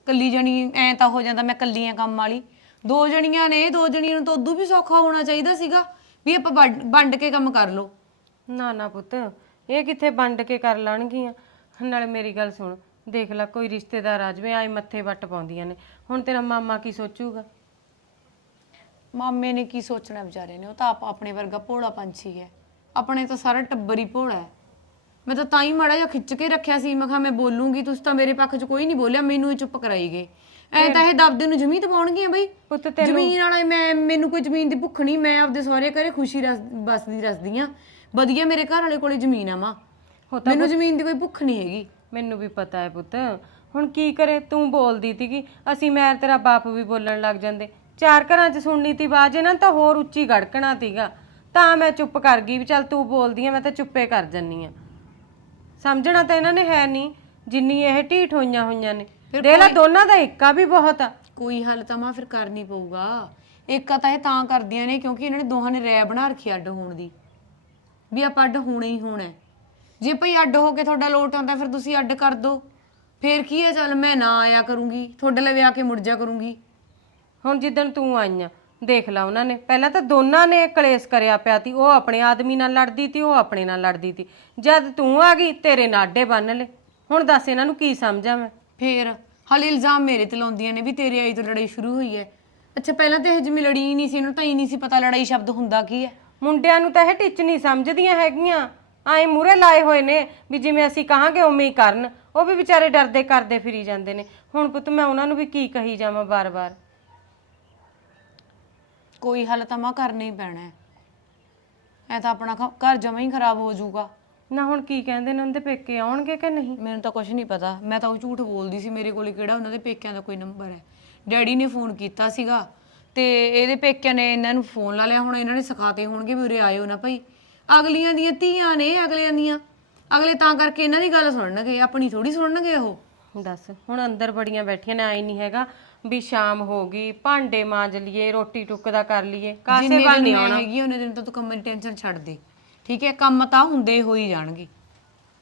[SPEAKER 6] ਕੱਲੀ ਜਣੀ ਐ ਤਾਂ ਹੋ ਜਾਂਦਾ ਮੈਂ ਕੱਲੀ ਆ ਕੰਮ ਵਾਲੀ। ਦੋ ਜਣੀਆਂ ਨੇ ਦੋ ਜਣੀਆਂ ਨੂੰ ਤਾਂ ਉਦੋਂ ਵੀ ਸੌਖਾ ਹੋਣਾ ਚਾਹੀਦਾ ਸੀਗਾ ਵੀ ਆਪਾਂ ਵੰਡ- ਵੰਡ ਕੇ ਕੰਮ ਕਰ ਲਓ।
[SPEAKER 8] ਨਾ ਨਾ ਪੁੱਤ ਇਹ ਕਿੱਥੇ ਵੰਡ ਕੇ ਕਰ ਲੈਣਗੀਆਂ? ਨਾਲੇ ਮੇਰੀ ਗੱਲ ਸੁਣ ਦੇਖ ਲੈ ਕੋਈ ਰਿਸ਼ਤੇਦਾਰ ਆ ਜਾਵੇ ਆਏ ਮੱਥੇ ਵੱਟ ਪਾਉਂਦੀਆਂ ਨੇ। ਹੁਣ ਤੇਰਾ ਮਾਮਾ ਕੀ ਸੋਚੂਗਾ?
[SPEAKER 6] ਮਾਮੇ ਨੇ ਕੀ ਸੋਚਣਾ ਵਿਚਾਰੇ ਨੇ ਉਹ ਤਾਂ ਆਪ ਆਪਣੇ ਵਰਗਾ ਭੋਲਾ ਪੰਛੀ ਹੈ। ਆਪਣੇ ਤਾਂ ਸਾਰਾ ਟੱਬਰ ਹੀ ਭੋਲਾ ਹੈ। ਮੈਂ ਤਾਂ ਤਾਂ ਹੀ ਮਾੜਾ ਜਿਹਾ ਖਿੱਚ ਕੇ ਰੱਖਿਆ ਸੀ। ਮੈਂ ਕਿਹਾ ਮੈਂ ਬੋਲੂੰਗੀ ਤੁਸੀਂ ਤਾਂ ਮੇਰੇ ਪੱਖ 'ਚ ਕੋਈ ਨਹੀਂ ਬੋਲਿਆ ਮੈਨੂੰ ਹੀ ਚੁੱਪ ਕਰਾਈ ਗਏ। ਐ ਤਾਂ ਇਹ ਦਬਦੇ ਨੂੰ ਜ਼ਮੀਨ ਦਬਾਉਣਗੀਆਂ ਬਈ।
[SPEAKER 8] ਪੁੱਤ ਤੈਨੂੰ
[SPEAKER 6] ਜ਼ਮੀਨ ਵਾਲਾ ਮੈਂ ਮੈਨੂੰ ਕੋਈ ਜ਼ਮੀਨ ਦੀ ਭੁੱਖ ਨਹੀਂ ਮੈਂ ਆਪਦੇ ਸਹੁਰੇ ਘਰੇ ਖੁਸ਼ੀ ਰਸ ਬਸਦੀ ਰਸਦੀ ਆ। ਵਧੀਆ ਮੇਰੇ ਘਰ ਵਾਲੇ ਕੋਲੇ ਜ਼ਮੀਨ ਆ ਮਾਂ। ਮੈਨੂੰ ਜ਼ਮੀਨ ਦੀ ਕੋਈ ਭੁੱਖ ਨਹੀਂ ਹੈਗੀ।
[SPEAKER 8] ਮੈਨੂੰ ਵੀ ਪਤਾ ਹੈ ਪੁੱਤ। ਹੁਣ ਕੀ ਕਰੇ ਤੂੰ ਬੋਲਦੀ ਤੀਗੀ ਅਸੀਂ ਮੈਂ ਤੇਰਾ ਬਾਪ ਵੀ ਬੋਲਣ ਲੱਗ ਜਾਂਦੇ। ਚਾਰ ਘਰਾਂ 'ਚ ਸੁਣਨੀ ਤੀ ਆਵਾਜ਼ ਇਹਨਾਂ ਤਾਂ ਹੋਰ ਉੱਚੀ ਗੜਕਣਾ ਤੀਗਾ ਤਾਂ ਮੈਂ ਚੁੱਪ ਕਰ ਗਈ ਵੀ ਚੱਲ ਤੂੰ ਬੋਲਦੀ ਆ ਮੈਂ ਤਾਂ ਚੁੱਪੇ ਕਰ ਜੰਨੀ ਆ। ਸਮਝਣਾ ਤਾਂ ਇਹਨਾਂ ਨੇ ਹੈ ਨਹੀਂ ਜਿੰਨੀ ਇਹ ਢੀਠ ਹੋਈਆਂ ਹੋਈਆਂ ਨੇ। ਦੇਖ ਲੈ ਦੋਨਾਂ ਦਾ ਇੱਕਾ ਵੀ ਬਹੁਤ ਆ।
[SPEAKER 6] ਕੋਈ ਹੱਲ ਤਾਂ ਮਾਂ ਫਿਰ ਕਰਨੀ ਪਊਗਾ। ਇੱਕ ਤਾਂ ਇਹ ਤਾਂ ਕਰਦੀਆਂ ਨੇ ਕਿਉਂਕਿ ਇਹਨਾਂ ਨੇ ਦੋਹਾਂ ਨੇ ਰੈ ਬਣਾ ਰੱਖੀ ਅੱਡ ਹੋਣ ਦੀ। ਵੀ ਆਪਾਂ ਅੱਡ ਹੋਣਾ ਹੀ ਹੋਣਾ ਹੈ। ਜੇ ਭਈ ਅੱਡ ਹੋ ਕੇ ਤੁਹਾਡਾ ਲੋਟ ਆਉਂਦਾ ਫਿਰ ਤੁਸੀਂ ਅੱਡ ਕਰ ਦਿਓ ਫਿਰ ਕੀ ਹੈ ਚੱਲ ਮੈਂ ਨਾ ਆਇਆ ਕਰੂੰਗੀ ਤੁਹਾਡੇ ਲਈ ਆ ਕੇ ਮੁੜ ਜਾ ਕਰੂੰਗੀ।
[SPEAKER 8] ਹੁਣ ਜਿੱਦਣ ਤੂੰ ਆਈਆਂ ਦੇਖ ਲਾ ਉਹਨਾਂ ਨੇ। ਪਹਿਲਾਂ ਤਾਂ ਦੋਨਾਂ ਨੇ ਕਲੇਸ਼ ਕਰਿਆ ਪਿਆ ਤੀ ਉਹ ਆਪਣੇ ਆਦਮੀ ਨਾਲ ਲੜਦੀ ਤੀ ਉਹ ਆਪਣੇ ਨਾਲ ਲੜਦੀ ਤੀ ਜਦ ਤੂੰ ਆ ਗਈ ਤੇਰੇ ਨਾਡੇ ਬੰਨ ਲੈ ਹੁਣ ਦੱਸ ਇਹਨਾਂ ਨੂੰ ਕੀ ਸਮਝਾਂ ਮੈਂ?
[SPEAKER 6] ਫੇਰ? ਹਾਲੇ ਇਲਜ਼ਾਮ ਮੇਰੇ ਤੇ ਲਾਉਂਦੀਆਂ ਨੇ ਵੀ ਤੇਰੇ ਆਈ ਤੋਂ ਲੜਾਈ ਸ਼ੁਰੂ ਹੋਈ ਹੈ। ਅੱਛਾ ਪਹਿਲਾਂ ਤਾਂ ਇਹ ਜਿਵੇਂ ਲੜੀ ਹੀ ਨਹੀਂ ਸੀ ਇਹਨੂੰ ਤਾਂ ਹੀ ਨਹੀਂ ਸੀ ਪਤਾ ਲੜਾਈ ਸ਼ਬਦ ਹੁੰਦਾ ਕੀ ਹੈ।
[SPEAKER 8] ਮੁੰਡਿਆਂ ਨੂੰ ਤਾਂ ਇਹ ਟਿੱਚ ਨਹੀਂ ਸਮਝਦੀਆਂ ਹੈਗੀਆਂ। ਆਏ ਮੂਰੇ ਲਾਏ ਹੋਏ ਨੇ ਵੀ ਜਿਵੇਂ ਅਸੀਂ ਕਹਾਂਗੇ ਉਵੇਂ ਹੀ ਕਰਨ। ਉਹ ਵੀ ਵਿਚਾਰੇ ਡਰਦੇ ਕਰਦੇ ਫਿਰੀ ਜਾਂਦੇ ਨੇ। ਹੁਣ ਪੁੱਤ ਮੈਂ ਉਹਨਾਂ ਨੂੰ ਵੀ ਕੀ ਕਹੀ ਜਾਵਾਂ ਬਾਰ-ਬਾਰ?
[SPEAKER 6] ਕੋਈ ਹੱਲ ਤਾਂ ਮਾਂ ਕਰਨਾ ਹੀ ਪੈਣਾ ਹੈ। ਐ ਤਾਂ ਆਪਣਾ ਘ- ਘਰ ਜਮਾ ਹੀ ਖਰਾਬ ਹੋ ਜਾਊਗਾ।
[SPEAKER 8] ਨਾ ਹੁਣ ਕੀ ਕਹਿੰਦੇ ਨੇ ਉਹਦੇ ਪੇਕੇ ਆਉਣਗੇ ਕਿ ਨਹੀਂ?
[SPEAKER 6] ਮੈਨੂੰ ਤਾਂ ਕੁਝ ਨਹੀਂ ਪਤਾ। ਮੈਂ ਤਾਂ ਉਹ ਝੂਠ ਬੋਲਦੀ ਸੀ ਮੇਰੇ ਕੋਲੇ ਕਿਹੜਾ ਉਹਨਾਂ ਦੇ ਪੇਕਿਆਂ ਦਾ ਕੋਈ ਨੰਬਰ ਹੈ। ਡੈਡੀ ਨੇ ਫੋਨ ਕੀਤਾ ਸੀਗਾ ਤੇ ਇਹਦੇ ਪੇਕਿਆਂ ਨੇ ਇਹਨਾਂ ਨੂੰ ਫੋਨ ਲਾ ਲਿਆ। ਹੁਣ ਇਹਨਾਂ ਨੇ ਸਿਖਾਤੇ ਹੋਣਗੇ ਵੀ ਉਰੇ ਆਇਓ ਨਾ ਭਾਈ। ਅਗਲੀਆਂ ਦੀਆਂ ਧੀਆਂ ਨੇ ਅਗਲਿਆਂ ਦੀਆਂ। ਅਗਲੇ ਤਾਂ ਕਰਕੇ ਇਹਨਾਂ ਦੀ ਗੱਲ ਸੁਣਨਗੇ। ਆਪਣੀ ਥੋੜੀ ਸੁਣਨਗੇ ਉਹ।
[SPEAKER 8] ਦੱਸ ਹੁਣ ਅੰਦਰ ਬੜੀਆਂ ਬੈਠੀਆਂ ਨੇ ਆਈ ਨਹੀਂ ਹੈਗਾ। ਵੀ ਸ਼ਾਮ ਹੋ ਗਈ ਭਾਂਡੇ ਮਾਂਜ ਲਈਏ ਰੋਟੀ ਟੁੱਕ ਦਾ ਕਰ ਲਈਏ ਕਾਸੇ
[SPEAKER 6] ਜਿੰਨੇ ਦਿਨ
[SPEAKER 8] ਨਹੀਂ
[SPEAKER 6] ਮੈਂ
[SPEAKER 8] ਆਉਣਾ।
[SPEAKER 6] ਹੈਗੀ ਉਹਨੇ ਦਿਨ ਤਾਂ ਤੂੰ ਕੰਮ ਦੀ ਟੈਨਸ਼ਨ ਛੱਡ ਦੇ। ਠੀਕ ਹੈ ਕੰਮ ਤਾਂ ਹੁੰਦੇ ਹੋ ਹੀ ਜਾਣਗੇ।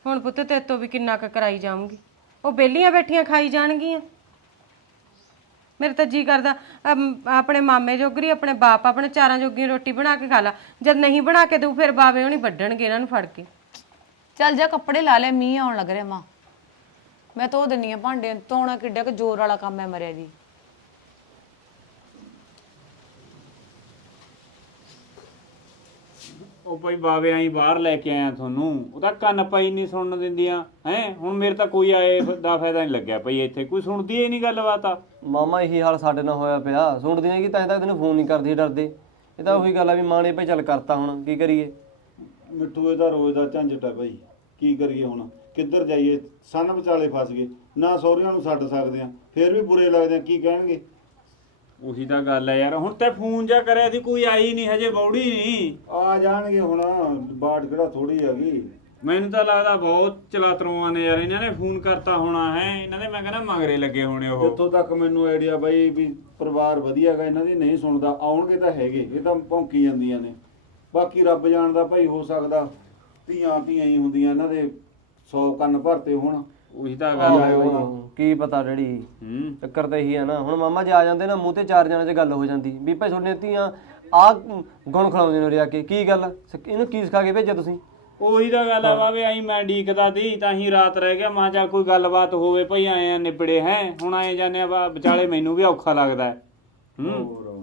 [SPEAKER 8] ਹੁਣ ਪੁੱਤ ਤੇਰੇ ਤੋਂ ਵੀ ਕਿੰਨਾ ਕੁ ਕਰਾਈ ਜਾਊਂਗੀ। ਉਹ ਬੇਲੀਆਂ ਬੈਠੀਆਂ ਖਾਈ ਜਾਣਗੀਆਂ। ਮੇਰੇ ਤਾਂ ਜੀ ਕਰਦਾ ਅਮ, ਆਪਣੇ ਮਾਮੇ ਜੋਗਰੀ ਆਪਣੇ ਬਾਪ ਆਪਣੇ ਚਾਰਾਂ ਜੋਗੀ ਰੋਟੀ ਬਣਾ ਕੇ ਖਾ ਲਾ। ਜਦ ਨਹੀਂ ਬਣਾ ਕੇ ਦਊ ਫਿਰ ਬਾਵੇ ਹੋਣੀ ਵੱਢਣਗੇ ਇਹਨਾਂ ਨੂੰ ਫੜ ਕੇ।
[SPEAKER 10] ਚੱਲ ਜਾ ਕੱਪੜੇ ਲਾ ਲੈ ਮੀਂਹ ਆਉਣ ਲੱਗ ਰਿਹਾ ਮਾਂ। ਮੈਂ ਧੋ ਦਿੰਨੀ ਆ ਭਾਂਡੇ ਧੋਣਾ ਕਿੱਡਾ ਕੁ ਜ਼ੋਰ ਵਾਲਾ ਕੰਮ ਹੈ ਮਰਿਆ ਜੀ।
[SPEAKER 3] ਉਹ ਭਾਈ ਬਾਵੇ ਆਈ ਬਾਹਰ ਲੈ ਕੇ ਆਇਆ ਤੁਹਾਨੂੰ ਉਹ ਤਾਂ ਕੰਨ ਪਾਈ ਨਹੀਂ ਸੁਣਨ ਦਿੰਦੀਆਂ ਹੈ? ਹੁਣ ਮੇਰੇ ਤਾਂ ਕੋਈ ਆਏ ਦਾ ਫਾਇਦਾ ਨਹੀਂ ਲੱਗਿਆ ਭਈ ਇੱਥੇ ਕੋਈ ਸੁਣਦੀ ਹੀ ਨਹੀਂ ਗੱਲਬਾਤ ਆ।
[SPEAKER 4] ਮਾਮਾ ਇਹੀ ਹਾਲ ਸਾਡੇ ਨਾਲ ਹੋਇਆ ਪਿਆ। ਸੁਣਦੀਆਂ ਕਿ ਤਾਂ ਤੱਕ ਤੈਨੂੰ ਫੋਨ ਨਹੀਂ ਕਰਦੀ ਡਰਦੇ। ਇਹ ਤਾਂ ਉਹੀ ਗੱਲ ਆ ਵੀ ਮਾਂ ਨੇ ਭਾਈ ਚੱਲ ਕਰਤਾ ਹੁਣ ਕੀ ਕਰੀਏ?
[SPEAKER 9] ਮਿੱਠੂ ਇਹਦਾ ਰੋਜ਼ ਦਾ ਝੰਜਟ ਹੈ ਭਾਈ ਕੀ ਕਰੀਏ ਹੁਣ? ਕਿੱਧਰ ਜਾਈਏ? ਸੰਨ ਵਿਚਾਲੇ ਫਸ ਗਏ। ਨਾ ਸਹੁਰਿਆਂ ਨੂੰ ਛੱਡ ਸਕਦੇ ਆ ਫੇਰ ਵੀ ਬੁਰੇ ਲੱਗਦੇ ਆ ਕੀ ਕਹਿਣਗੇ?
[SPEAKER 3] ਉਹੀ ਤਾਂ ਗੱਲ ਹੈ ਯਾਰ ਹੁਣ ਤੇ ਫੋਨ ਜਾ ਕਰਿਆ ਦੀ ਕੋਈ ਆਈ ਨਹੀਂ ਹਜੇ ਬੌੜੀ ਨਹੀਂ।
[SPEAKER 9] ਆ ਜਾਣਗੇ ਹੁਣ ਬਾੜ ਕਿਹੜਾ ਥੋੜੀ ਹੈਗੀ।
[SPEAKER 3] ਮੈਨੂੰ ਤਾਂ ਲੱਗਦਾ ਬਹੁਤ ਚਲਾਤਰੂਆਂ ਨੇ ਯਾਰ ਇਹਨਾਂ ਨੇ ਫੋਨ ਕਰਤਾ ਹੋਣਾ ਹੈ ਇਹਨਾਂ ਦੇ ਮੈਂ ਕਹਿੰਦਾ ਮਗਰੇ ਲੱਗੇ ਹੋਣੇ ਉਹ।
[SPEAKER 9] ਜਿੱਥੋਂ ਤੱਕ ਮੈਨੂੰ ਆਈਡੀਆ ਬਾਈ ਵੀ ਪਰਿਵਾਰ ਵਧੀਆ ਹੈਗਾ ਇਹਨਾਂ ਦੀ ਨਹੀਂ ਸੁਣਦਾ ਆਉਣਗੇ ਤਾਂ ਹੈਗੇ ਇਹ ਤਾਂ ਭੌਂਕੀ ਜਾਂਦੀਆਂ ਨੇ। ਬਾਕੀ ਰੱਬ ਜਾਣਦਾ ਭਾਈ ਹੋ ਸਕਦਾ ਧੀਆਂ ਧੀਆਂ ਹੀ ਹੁੰਦੀਆਂ ਇਹਨਾਂ ਦੇ 100 ਕੰਨ ਭਰਤੇ ਹੋਣ।
[SPEAKER 3] ਉਹੀ ਤਾਂ ਗੱਲ ਹੈ
[SPEAKER 4] ਆਹੋ, ਕੀ ਪਤਾ ਡੈਡੀ।
[SPEAKER 3] ਹੂੰ।
[SPEAKER 4] ਚੱਕਰ ਤਾਂ ਇਹੀ ਆ ਨਾ ਹੁਣ ਮਾਮਾ ਜੇ ਆ ਜਾਂਦੇ ਨਾ ਮੂੰਹ ਤੇ ਚਾਰ ਜਣਾਂ 'ਚ ਗੱਲ ਹੋ ਜਾਂਦੀ। ਵੀ ਭਾਈ ਤੁਹਾਡੀਆਂ ਧੀਆਂ ਆ ਗੁਣ ਖਲਾਉਂਦੇ ਨੇ ਰਿਆ ਕੇ ਕੀ ਗੱਲ? ਸ- ਇਹਨੂੰ ਕੀ ਸਿਖਾ ਕੇ ਭੇਜਿਆ ਤੁਸੀਂ?
[SPEAKER 3] ਉਹੀ ਤਾਂ ਗੱਲ ਆ ਬਾਵੇ ਆਈ ਮੈਂ ਡੀਕਦਾ ਦੀ ਤਾਂ ਹੀ ਰਾਤ ਰਹਿ ਗਿਆ। ਮਾਂ ਚੱਲ ਕੋਈ ਗੱਲਬਾਤ ਹੋਵੇ ਭਈ ਆਏ ਆ ਨਿਬੜੇ ਹੈ। ਹੁਣ ਆਏ ਜਾਂਦੇ ਆ ਵਾ- ਵਿਚਾਲੇ ਮੈਨੂੰ ਵੀ ਔਖਾ ਲੱਗਦਾ ਹੈ। ਹੂੰ।
[SPEAKER 9] ਹੋਰ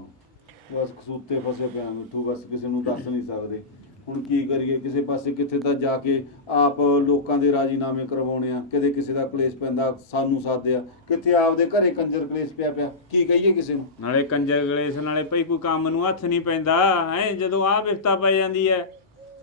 [SPEAKER 9] ਬਸ ਕਸੂਤੇ ਫਸੇ ਪਿਆ ਮਿੱਠੂ ਬਸ ਕਿਸੇ ਨੂੰ ਦੱਸ ਨਹੀਂ ਸਕਦੇ। ਹੁਣ ਕੀ ਕਰੀਏ? ਕਿਸੇ ਪਾਸੇ ਕਿੱਥੇ ਤਾਂ ਜਾ ਕੇ ਆਪ ਲੋਕਾਂ ਦੇ ਰਾਜੀਨਾਮੇ ਕਰਵਾਉਣੇ ਆ। ਕਦੇ ਕਿਸੇ ਦਾ ਕਲੇਸ਼ ਪੈਂਦਾ ਸਾਨੂੰ ਸਾਧਿਆ ਕਿੱਥੇ ਆਪਦੇ ਘਰੇ ਕੰਜਰ ਕਲੇਸ਼ ਪਿਆ ਪਿਆ? ਕੀ ਕਹੀਏ ਕਿਸੇ ਨੂੰ?
[SPEAKER 3] ਨਾਲੇ ਕੰਜਰ ਗਲੇਸ ਨਾਲੇ ਭਈ ਕੋਈ ਕੰਮ ਨੂੰ ਹੱਥ ਨਹੀਂ ਪੈਂਦਾ। ਹੈ ਜਦੋਂ ਆਹ ਵਿਫਤਾ ਪੈ ਜਾਂਦੀ ਹੈ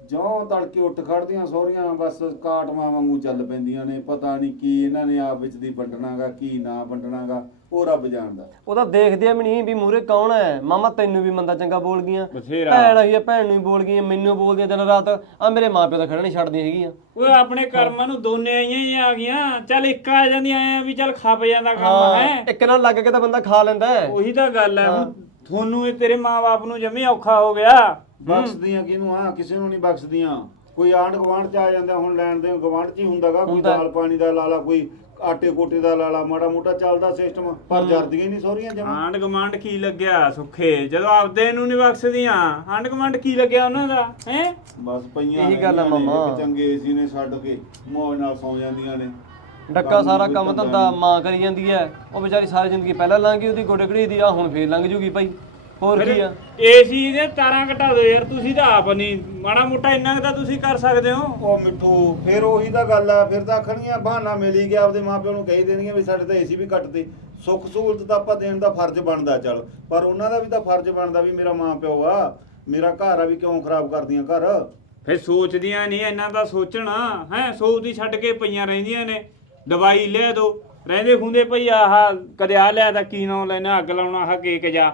[SPEAKER 9] ਜਿਉਂ ਤੜਕੇ ਉੱਠ ਖੜਦੀਆਂ ਸਹੁਰੀਆਂ ਬਸ ਕਾਟਮਾਂ ਵਾਂਗੂ ਚੱਲ ਪੈਂਦੀਆਂ ਨੇ। ਪਤਾ ਨਹੀਂ ਕੀ ਇਹਨਾਂ ਨੇ ਆਪ ਵਿੱਚ ਦੀ ਵੰਡਣਾਗਾ ਕੀ ਨਾ ਵੰਡਣਾਗਾ। ਉਹ ਰੱਬ ਜਾਣਦਾ।
[SPEAKER 4] ਉਹ ਤਾਂ ਦੇਖਦੇ ਆ ਵੀ ਨਹੀਂ ਵੀ ਮੂਰੇ ਕੌਣ ਹੈ। ਮਾਮਾ ਤੈਨੂੰ ਵੀ ਮੰਦਾ ਚੰਗਾ ਬੋਲ ਗਈਆਂ।
[SPEAKER 3] ਬਥੇਰਾ।
[SPEAKER 4] ਭੈਣ ਆਈ ਆ ਭੈਣ ਨੂੰ ਵੀ ਬੋਲ ਗਈਆਂ ਮੈਨੂੰ ਬੋਲਦੀਆਂ ਦਿਨ ਰਾਤ। ਆ ਮੇਰੇ ਮਾਪਿਓ ਤਾਂ ਖੜਾ ਨਹੀਂ ਛੱਡਦੀਆਂ ਹੈਗੀਆਂ
[SPEAKER 3] ਉਹ ਆਪਣੇ ਕਰਮਾਂ ਨੂੰ ਦੋਨੇ ਆਈਆਂ ਹੀ ਆ ਗਈਆਂ। ਚੱਲ ਇੱਕ ਆ ਜਾਂਦੀਆਂ ਐ ਵੀ ਚੱਲ ਖੱਪ ਜਾਂਦਾ ਕੰਮ ਹੈ
[SPEAKER 4] ਇੱਕ ਨਾਲ ਲੱਗ ਕੇ ਤਾਂ ਬੰਦਾ ਖਾ ਲੈਂਦਾ ਹੈ।
[SPEAKER 3] ਉਹੀ ਤਾਂ ਗੱਲ ਹੈ। ਹੁਣ ਤੁਹਾਨੂੰ ਇਹ ਤੇਰੇ ਮਾਪੇ ਨੂੰ ਜਮੀ ਔਖਾ ਹੋ ਗਿਆ।
[SPEAKER 9] ਬਖਸ਼ਦੀਆਂ ਕਿਹਨੂੰ? ਆ ਕਿਸੇ ਨੂੰ ਨਹੀਂ ਬਖਸ਼ਦੀਆਂ। ਕੋਈ ਆਂਢ ਗੁਆਂਢ ਚ ਆ ਜਾਂਦਾ ਹੁਣ ਲੈਣ ਦੇ ਗੁਆਂਢ ਚ ਹੀ ਹੁੰਦਾਗਾ ਕੋਈ ਦਾਲ ਪਾਣੀ ਦਾ ਲਾਲਾ ਕੋਈ ਆਟੇ ਕੋਟੇ ਦਾ ਲਾਲਾ ਮਾੜਾ ਮੋਟਾ ਚੱਲਦਾ ਸਿਸਟਮ ਪਰ ਜਰਦੀਆਂ ਹੀ ਨਹੀਂ ਸਹੁਰੀਆਂ ਜਮਾ।
[SPEAKER 3] ਆਂਡ ਗਮਾਂਡ ਕੀ ਲੱਗਿਆ ਸੁੱਖੇ? ਜਦੋਂ ਆਪਦੇ ਨੂੰ ਨਹੀਂ ਬਖਸ਼ਦੀਆਂ ਆਂਡ ਗਮਾਂਡ ਕੀ ਲੱਗਿਆ ਉਹਨਾਂ ਦਾ ਹੈ?
[SPEAKER 9] ਬਸ ਪਈਆਂ
[SPEAKER 4] ਇਹੀ ਗੱਲ ਆ
[SPEAKER 9] ਰਹਿੰਦੀਆਂ ਨੇ,
[SPEAKER 4] ਮਾਮਾ।
[SPEAKER 9] ਇੱਕ ਚੰਗੇ ਏਸੀ ਨੇ ਛੱਡ ਕੇ ਮੌਜ ਨਾਲ ਸੌ ਜਾਂਦੀਆਂ ਨੇ।
[SPEAKER 4] ਡੱਕਾ ਸਾਰਾ ਕੰਮ ਧੰਦਾ ਮਾਂ ਕਰੀ ਜਾਂਦੀ ਹੈ। ਉਹ ਵਿਚਾਰੀ ਸਾਰੀ ਜ਼ਿੰਦਗੀ ਪਹਿਲਾਂ ਲੰਘ ਗਈ ਉਹਦੀ ਗੋਡੇ ਘੜੀ ਦੀ ਆ ਹੁਣ ਫੇਰ ਲੰਘ ਜੂਗੀ ਭਾਈ। ਹੋਰ ਕੀ ਆ?
[SPEAKER 3] ਏਸੀ ਦੇ ਤਾਰਾਂ ਘਟਾ ਦਿਓ ਯਾਰ ਤੁਸੀਂ ਤਾਂ ਆਪ ਨਹੀਂ ਮਾੜਾ ਮੋਟਾ ਇੰਨਾ ਕੁ ਤਾਂ ਤੁਸੀਂ ਕਰ ਸਕਦੇ ਹੋ।
[SPEAKER 9] ਉਹ ਮਿੱਠੂ ਫਿਰ ਉਹੀ ਤਾਂ ਗੱਲ ਆ ਫਿਰ ਤਾਂ ਖਣੀਆਂ ਬਹਾਨਾ ਮਿਲ ਹੀ ਗਿਆ ਆਪਦੇ ਮਾਪਿਆਂ ਨੂੰ ਕਹੀ ਦੇਣੀਆਂ ਵੀ ਸਾਡੇ ਤਾਂ ਏਸੀ ਵੀ ਕੱਟਦੇ ਸੁੱਖ ਸਹੂਲਤ ਤਾਂ ਆਪਾਂ ਦੇਣ ਦਾ ਫਰਜ਼ ਬਣਦਾ ਚੱਲ। ਪਰ ਉਹਨਾਂ ਦਾ ਵੀ ਤਾਂ ਫਰਜ਼ ਬਣਦਾ ਵੀ ਮੇਰਾ ਮਾਂ ਪਿਓ ਆ ਮੇਰਾ ਘਰ ਆ ਵੀ ਕਿਉਂ ਖਰਾਬ ਕਰਦੀਆਂ ਘਰ?
[SPEAKER 3] ਫਿਰ ਸੋਚਦੀਆਂ ਨਹੀਂ ਇਹਨਾਂ ਦਾ ਸੋਚਣਾ ਹੈ ਸੋਚਦੀ ਛੱਡ ਕੇ ਪਈਆਂ ਰਹਿੰਦੀਆਂ ਨੇ। ਦਵਾਈ ਲੈ ਦੋ ਰਹਿੰਦੇ ਖੁੰਦੇ ਭਈ ਆਹ ਕਦੇ ਆ ਲਿਆ ਤਾਂ ਕੀ ਨਾ ਲੈਣਾ ਅੱਗ ਲਾਉਣਾ ਆਹ ਕੇਕ ਜਾ।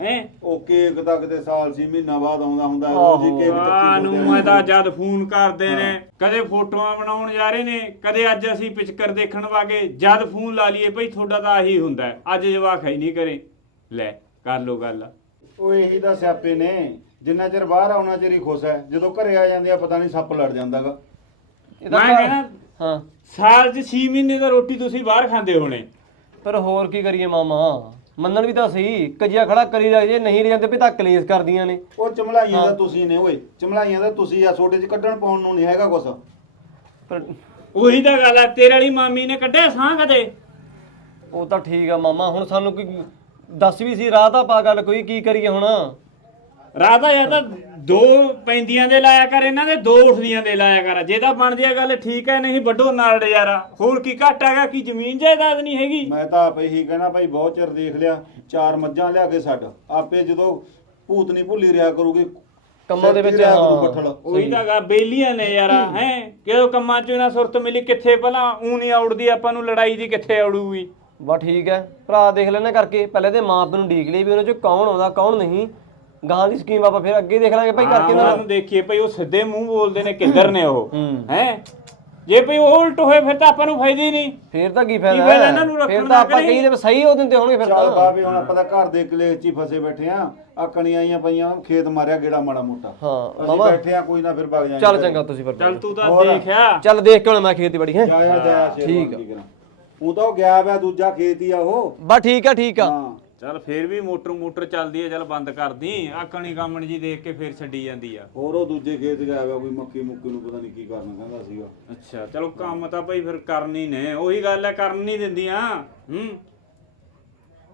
[SPEAKER 3] ਹੈ?
[SPEAKER 9] ਉਹ ਕੇਕ ਤਾਂ ਕਿਤੇ ਸਾਲ ਸੀ ਮਹੀਨਾ ਬਾਅਦ ਆਉਂਦਾ ਹੁੰਦਾ ਰੋਜ਼ ਹੀ ਕੇਕ
[SPEAKER 3] ਆ
[SPEAKER 9] ਚੱਕੀ
[SPEAKER 3] ਨੂੰ
[SPEAKER 9] ਫਿਰਦੇ
[SPEAKER 3] ਮੈਂ ਤਾਂ ਜਦ ਫੋਨ ਕਰਦੇ ਨੇ ਕਦੇ ਫੋਟੋਆਂ ਬਣਾਉਣ ਜਾ ਰਹੇ ਨੇ ਕਦੇ ਅੱਜ ਅਸੀਂ ਪਿਚਕਰ ਦੇਖਣ ਵਾਗੇ ਜਦ ਫੋਨ ਲਾ ਲਈਏ ਭਈ ਤੁਹਾਡਾ ਤਾਂ ਆਹੀ ਹੁੰਦਾ ਹੈ। ਅੱਜ ਜਵਾਕ ਹੈ ਨਹੀਂ ਕਰੇ ਲੈ ਕਰ ਲੋ ਗੱਲ।
[SPEAKER 9] ਉਹ ਇਹੀ ਤਾਂ ਸਿਆਪੇ ਨੇ ਜਿੰਨਾ ਚਿਰ ਬਾਹਰ ਆਉਣਾ ਚਿਰ ਹੀ ਖੁਸ਼ ਹੈ। ਜਦੋਂ ਘਰੇ ਆ ਜਾਂਦੇ ਆ ਪਤਾ ਨਹੀਂ ਸੱਪ ਲੜ ਜਾਂਦਾਗਾ।
[SPEAKER 4] ਇਹ ਤਾਂ
[SPEAKER 3] ਮੈਂ
[SPEAKER 4] ਘਰ-
[SPEAKER 3] ਕਹਿੰਦਾ
[SPEAKER 4] ਹਾਂ।
[SPEAKER 3] ਸਾਲ 'ਚ 6 ਮਹੀਨੇ ਤਾਂ ਰੋਟੀ ਤੁਸੀਂ ਬਾਹਰ ਖਾਂਦੇ ਹੋਣੇ।
[SPEAKER 4] ਪਰ ਹੋਰ ਕੀ ਕਰੀਏ ਮਾਮਾ? ਮੰਨਣ ਵੀ ਤਾਂ ਸਹੀ ਕਜਿਆ ਖੜਾ ਕਰੀ ਜਾ ਜੇ ਨਹੀਂ ਜਾਂਦੇ ਵੀ ਤਾਂ ਕਲੇਸ਼ ਕਰਦੀਆਂ ਨੇ।
[SPEAKER 9] ਉਹ ਚਮਲਾਈਆਂ ਦਾ ਤੁਸੀਂ ਨੇ ਓਏ ਚਮਲਾਈਆਂ ਦਾ ਤੁਸੀਂ ਆ ਛੋਟੇ ਚ ਕੱਢਣ ਪਾਉਣ ਨੂੰ ਨਹੀਂ ਹੈਗਾ ਕੁਛ।
[SPEAKER 4] ਪਰ
[SPEAKER 3] ਉਹੀ ਤਾਂ ਗੱਲ ਹੈ ਤੇਰੇ ਵਾਲੀ ਮਾਮੀ ਨੇ ਕੱਢਿਆ ਸਾਹ ਕਦੇ?
[SPEAKER 4] ਉਹ ਤਾਂ ਠੀਕ ਆ ਮਾਮਾ ਹੁਣ ਸਾਨੂੰ ਕੋਈ ਦੱਸ ਵੀ ਸੀ ਰਾਹ ਤਾਂ ਪਾ ਗੱਲ ਕੋਈ ਕੀ ਕਰੀਏ ਹੁਣ?
[SPEAKER 3] ਰਾਧਾ ਜਾਂ ਤਾਂ ਦੋ ਪੈਂਦੀਆਂ ਦੇ ਲਾਇਆ ਕਰ ਇਹਨਾਂ ਦੇ ਦੋ ਉੱਠਦੀਆਂ ਦੇ ਲਾਇਆ ਕਰ। ਜੇ ਤਾਂ ਬਣਦੀ ਆ ਗੱਲ ਠੀਕ ਹੈ ਨਹੀਂ ਵੱਡੋ ਨਾਲ ਯਾਰਾ। ਹੋਰ ਕੀ ਘੱਟ ਹੈਗਾ ਕੀ ਜ਼ਮੀਨ ਜਾਇਦਾਦ ਨਹੀਂ ਹੈਗੀ?
[SPEAKER 9] ਮੈਂ ਤਾਂ ਆਪ ਇਹੀ ਕਹਿਣਾ ਭਾਈ ਬਹੁਤ ਚਿਰ ਦੇਖ ਲਿਆ। ਚਾਰ ਮੱਝਾਂ ਲਿਆ ਕੇ ਛੱਡ। ਆਪੇ ਜਦੋਂ ਭੂਤ ਨਹੀਂ ਭੁੱਲੀ ਰਿਹਾ ਕਰੂਗੀ
[SPEAKER 4] ਕੰਮਾਂ ਦੇ ਵਿੱਚ ਹਾਂ।
[SPEAKER 3] ਉਹੀ ਤਾਂ ਗਾ ਬੇਲੀਆਂ ਨੇ ਯਾਰਾ ਹੈ। ਕਿਉਂ ਕੰਮਾਂ ਚੋਂ ਇਹਨਾਂ ਸੁਰਤ ਮਿਲੀ ਕਿੱਥੇ ਭਲਾ ਊ ਨਹੀਂ ਆਉੜਦੀ ਆਪਾਂ ਨੂੰ ਲੜਾਈ ਦੀ ਕਿੱਥੇ ਆਉੜੂਗੀ?
[SPEAKER 4] ਬਾ ਠੀਕ ਹੈ ਭਰਾ ਦੇਖ ਲੈਣਾ ਕਰਕੇ। ਪਹਿਲੇ ਤੇ ਮਾਂ ਪਿਓ ਨੂੰ ਡੀਕ ਲਈ ਵੀ ਉਹਨਾਂ ਚੋਂ ਕੌਣ ਆਉਂਦਾ ਕੌਣ ਨਹੀਂ। ਗਾਂ ਦੀ ਸਕੀਮ ਆਪਾਂ ਫਿਰ ਅੱਗੇ ਦੇਖ ਲਾਂਗੇ ਭਾਈ ਕਰਕੇ
[SPEAKER 3] ਉਹਨਾਂ
[SPEAKER 4] ਨਾ
[SPEAKER 3] ਨੂੰ ਦੇਖੀਏ ਭਈ ਉਹ ਸਿੱਧੇ ਮੂੰਹ ਬੋਲਦੇ ਨੇ ਕਿੱਧਰ ਨੇ ਉਹ।
[SPEAKER 4] ਹੂੰ।
[SPEAKER 3] ਜੇ ਭਈ ਉਹ ਉਲਟ ਹੋਏ ਫਿਰ ਤਾਂ ਆਪਾਂ ਨੂੰ ਫਾਇਦਾ ਹੀ ਨਹੀਂ।
[SPEAKER 4] ਫੇਰ ਤਾਂ ਕੀ ਫਾਇਦਾ?
[SPEAKER 3] ਫਾਇਦਾ ਇਹਨਾਂ ਨੂੰ? ਰੱਖਣ
[SPEAKER 4] ਫਿਰ
[SPEAKER 3] ਦਾ
[SPEAKER 4] ਤਾਂ ਆਪਾਂ? ਕਹੀ ਦੇ ਸਹੀ ਹੋ ਦਿੰਦੇ ਹੋਣਗੇ ਫਿਰ
[SPEAKER 9] ਚੱਲ
[SPEAKER 4] ਤਾਂ
[SPEAKER 9] ਬਾਬੇ ਹੁਣ ਆਪਾਂ ਤਾਂ ਘਰ ਦੇ ਕਲੇਸ਼ 'ਚ ਹੀ ਫਸੇ ਬੈਠੇ ਆ। ਆ ਕਣੀਆਂ ਆਈਆਂ ਪਈਆਂ ਖੇਤ ਮਾਰਿਆ ਗੇੜਾ ਮਾੜਾ ਮੋਟਾ।
[SPEAKER 4] ਹਾਂ
[SPEAKER 9] ਅਸੀਂ
[SPEAKER 4] ਮਾਮਾ।
[SPEAKER 9] ਬੈਠੇ ਆ ਕੋਈ ਨਾ ਫਿਰ ਵਗ ਜਾਾਂਗੇ
[SPEAKER 4] ਚੱਲ ਚੰਗਾ ਤੁਸੀਂ ਫਿਰ।
[SPEAKER 3] ਚੱਲ ਤੂੰ ਤਾਂ। ਦੇਖਿਆ
[SPEAKER 4] ਚੱਲ ਦੇਖ ਕੇ ਹੁਣ ਮੈਂ ਖੇਤੀਬਾੜੀ ਹੈ?
[SPEAKER 9] ਜਾਇਆ ਜਾਇਆ
[SPEAKER 4] ਠੀਕ ਆ।
[SPEAKER 9] ਉਹ ਤਾਂ ਉਹ ਗਿਆ ਵਾ ਦੂਜਾ ਖੇਤ ਹੀ ਆ ਉਹ।
[SPEAKER 4] ਬਾ ਠੀਕ ਆ ਠੀਕ ਆ।
[SPEAKER 9] ਹਾਂ।
[SPEAKER 3] ਚੱਲ ਫੇਰ ਵੀ ਮੋਟਰ ਮੋਟਰ ਚੱਲਦੀ ਹੈ ਚੱਲ ਬੰਦ ਕਰਦੀ। ਆਕਣੀ ਕਾਮਣ ਜੀ ਦੇਖ ਕੇ ਫੇਰ ਛੱਡੀ ਜਾਂਦੀ ਆ।
[SPEAKER 9] ਹੋਰ ਉਹ ਦੂਜੇ ਖੇਤ ਗਿਆ ਹੋਇਆ ਕੋਈ ਮੱਕੀ ਮੁੱਕੀ ਨੂੰ ਪਤਾ ਨਹੀਂ ਕੀ ਕਰਨਾ ਕਹਿੰਦਾ ਸੀਗਾ।
[SPEAKER 3] ਅੱਛਾ ਚਲੋ ਕੰਮ ਤਾਂ ਭਾਈ ਫਿਰ ਕਰਨੀ ਨੇ ਉਹੀ ਗੱਲ ਹੈ ਕਰਨ ਨਹੀਂ ਦਿੰਦੀਆਂ। ਹੂੰ।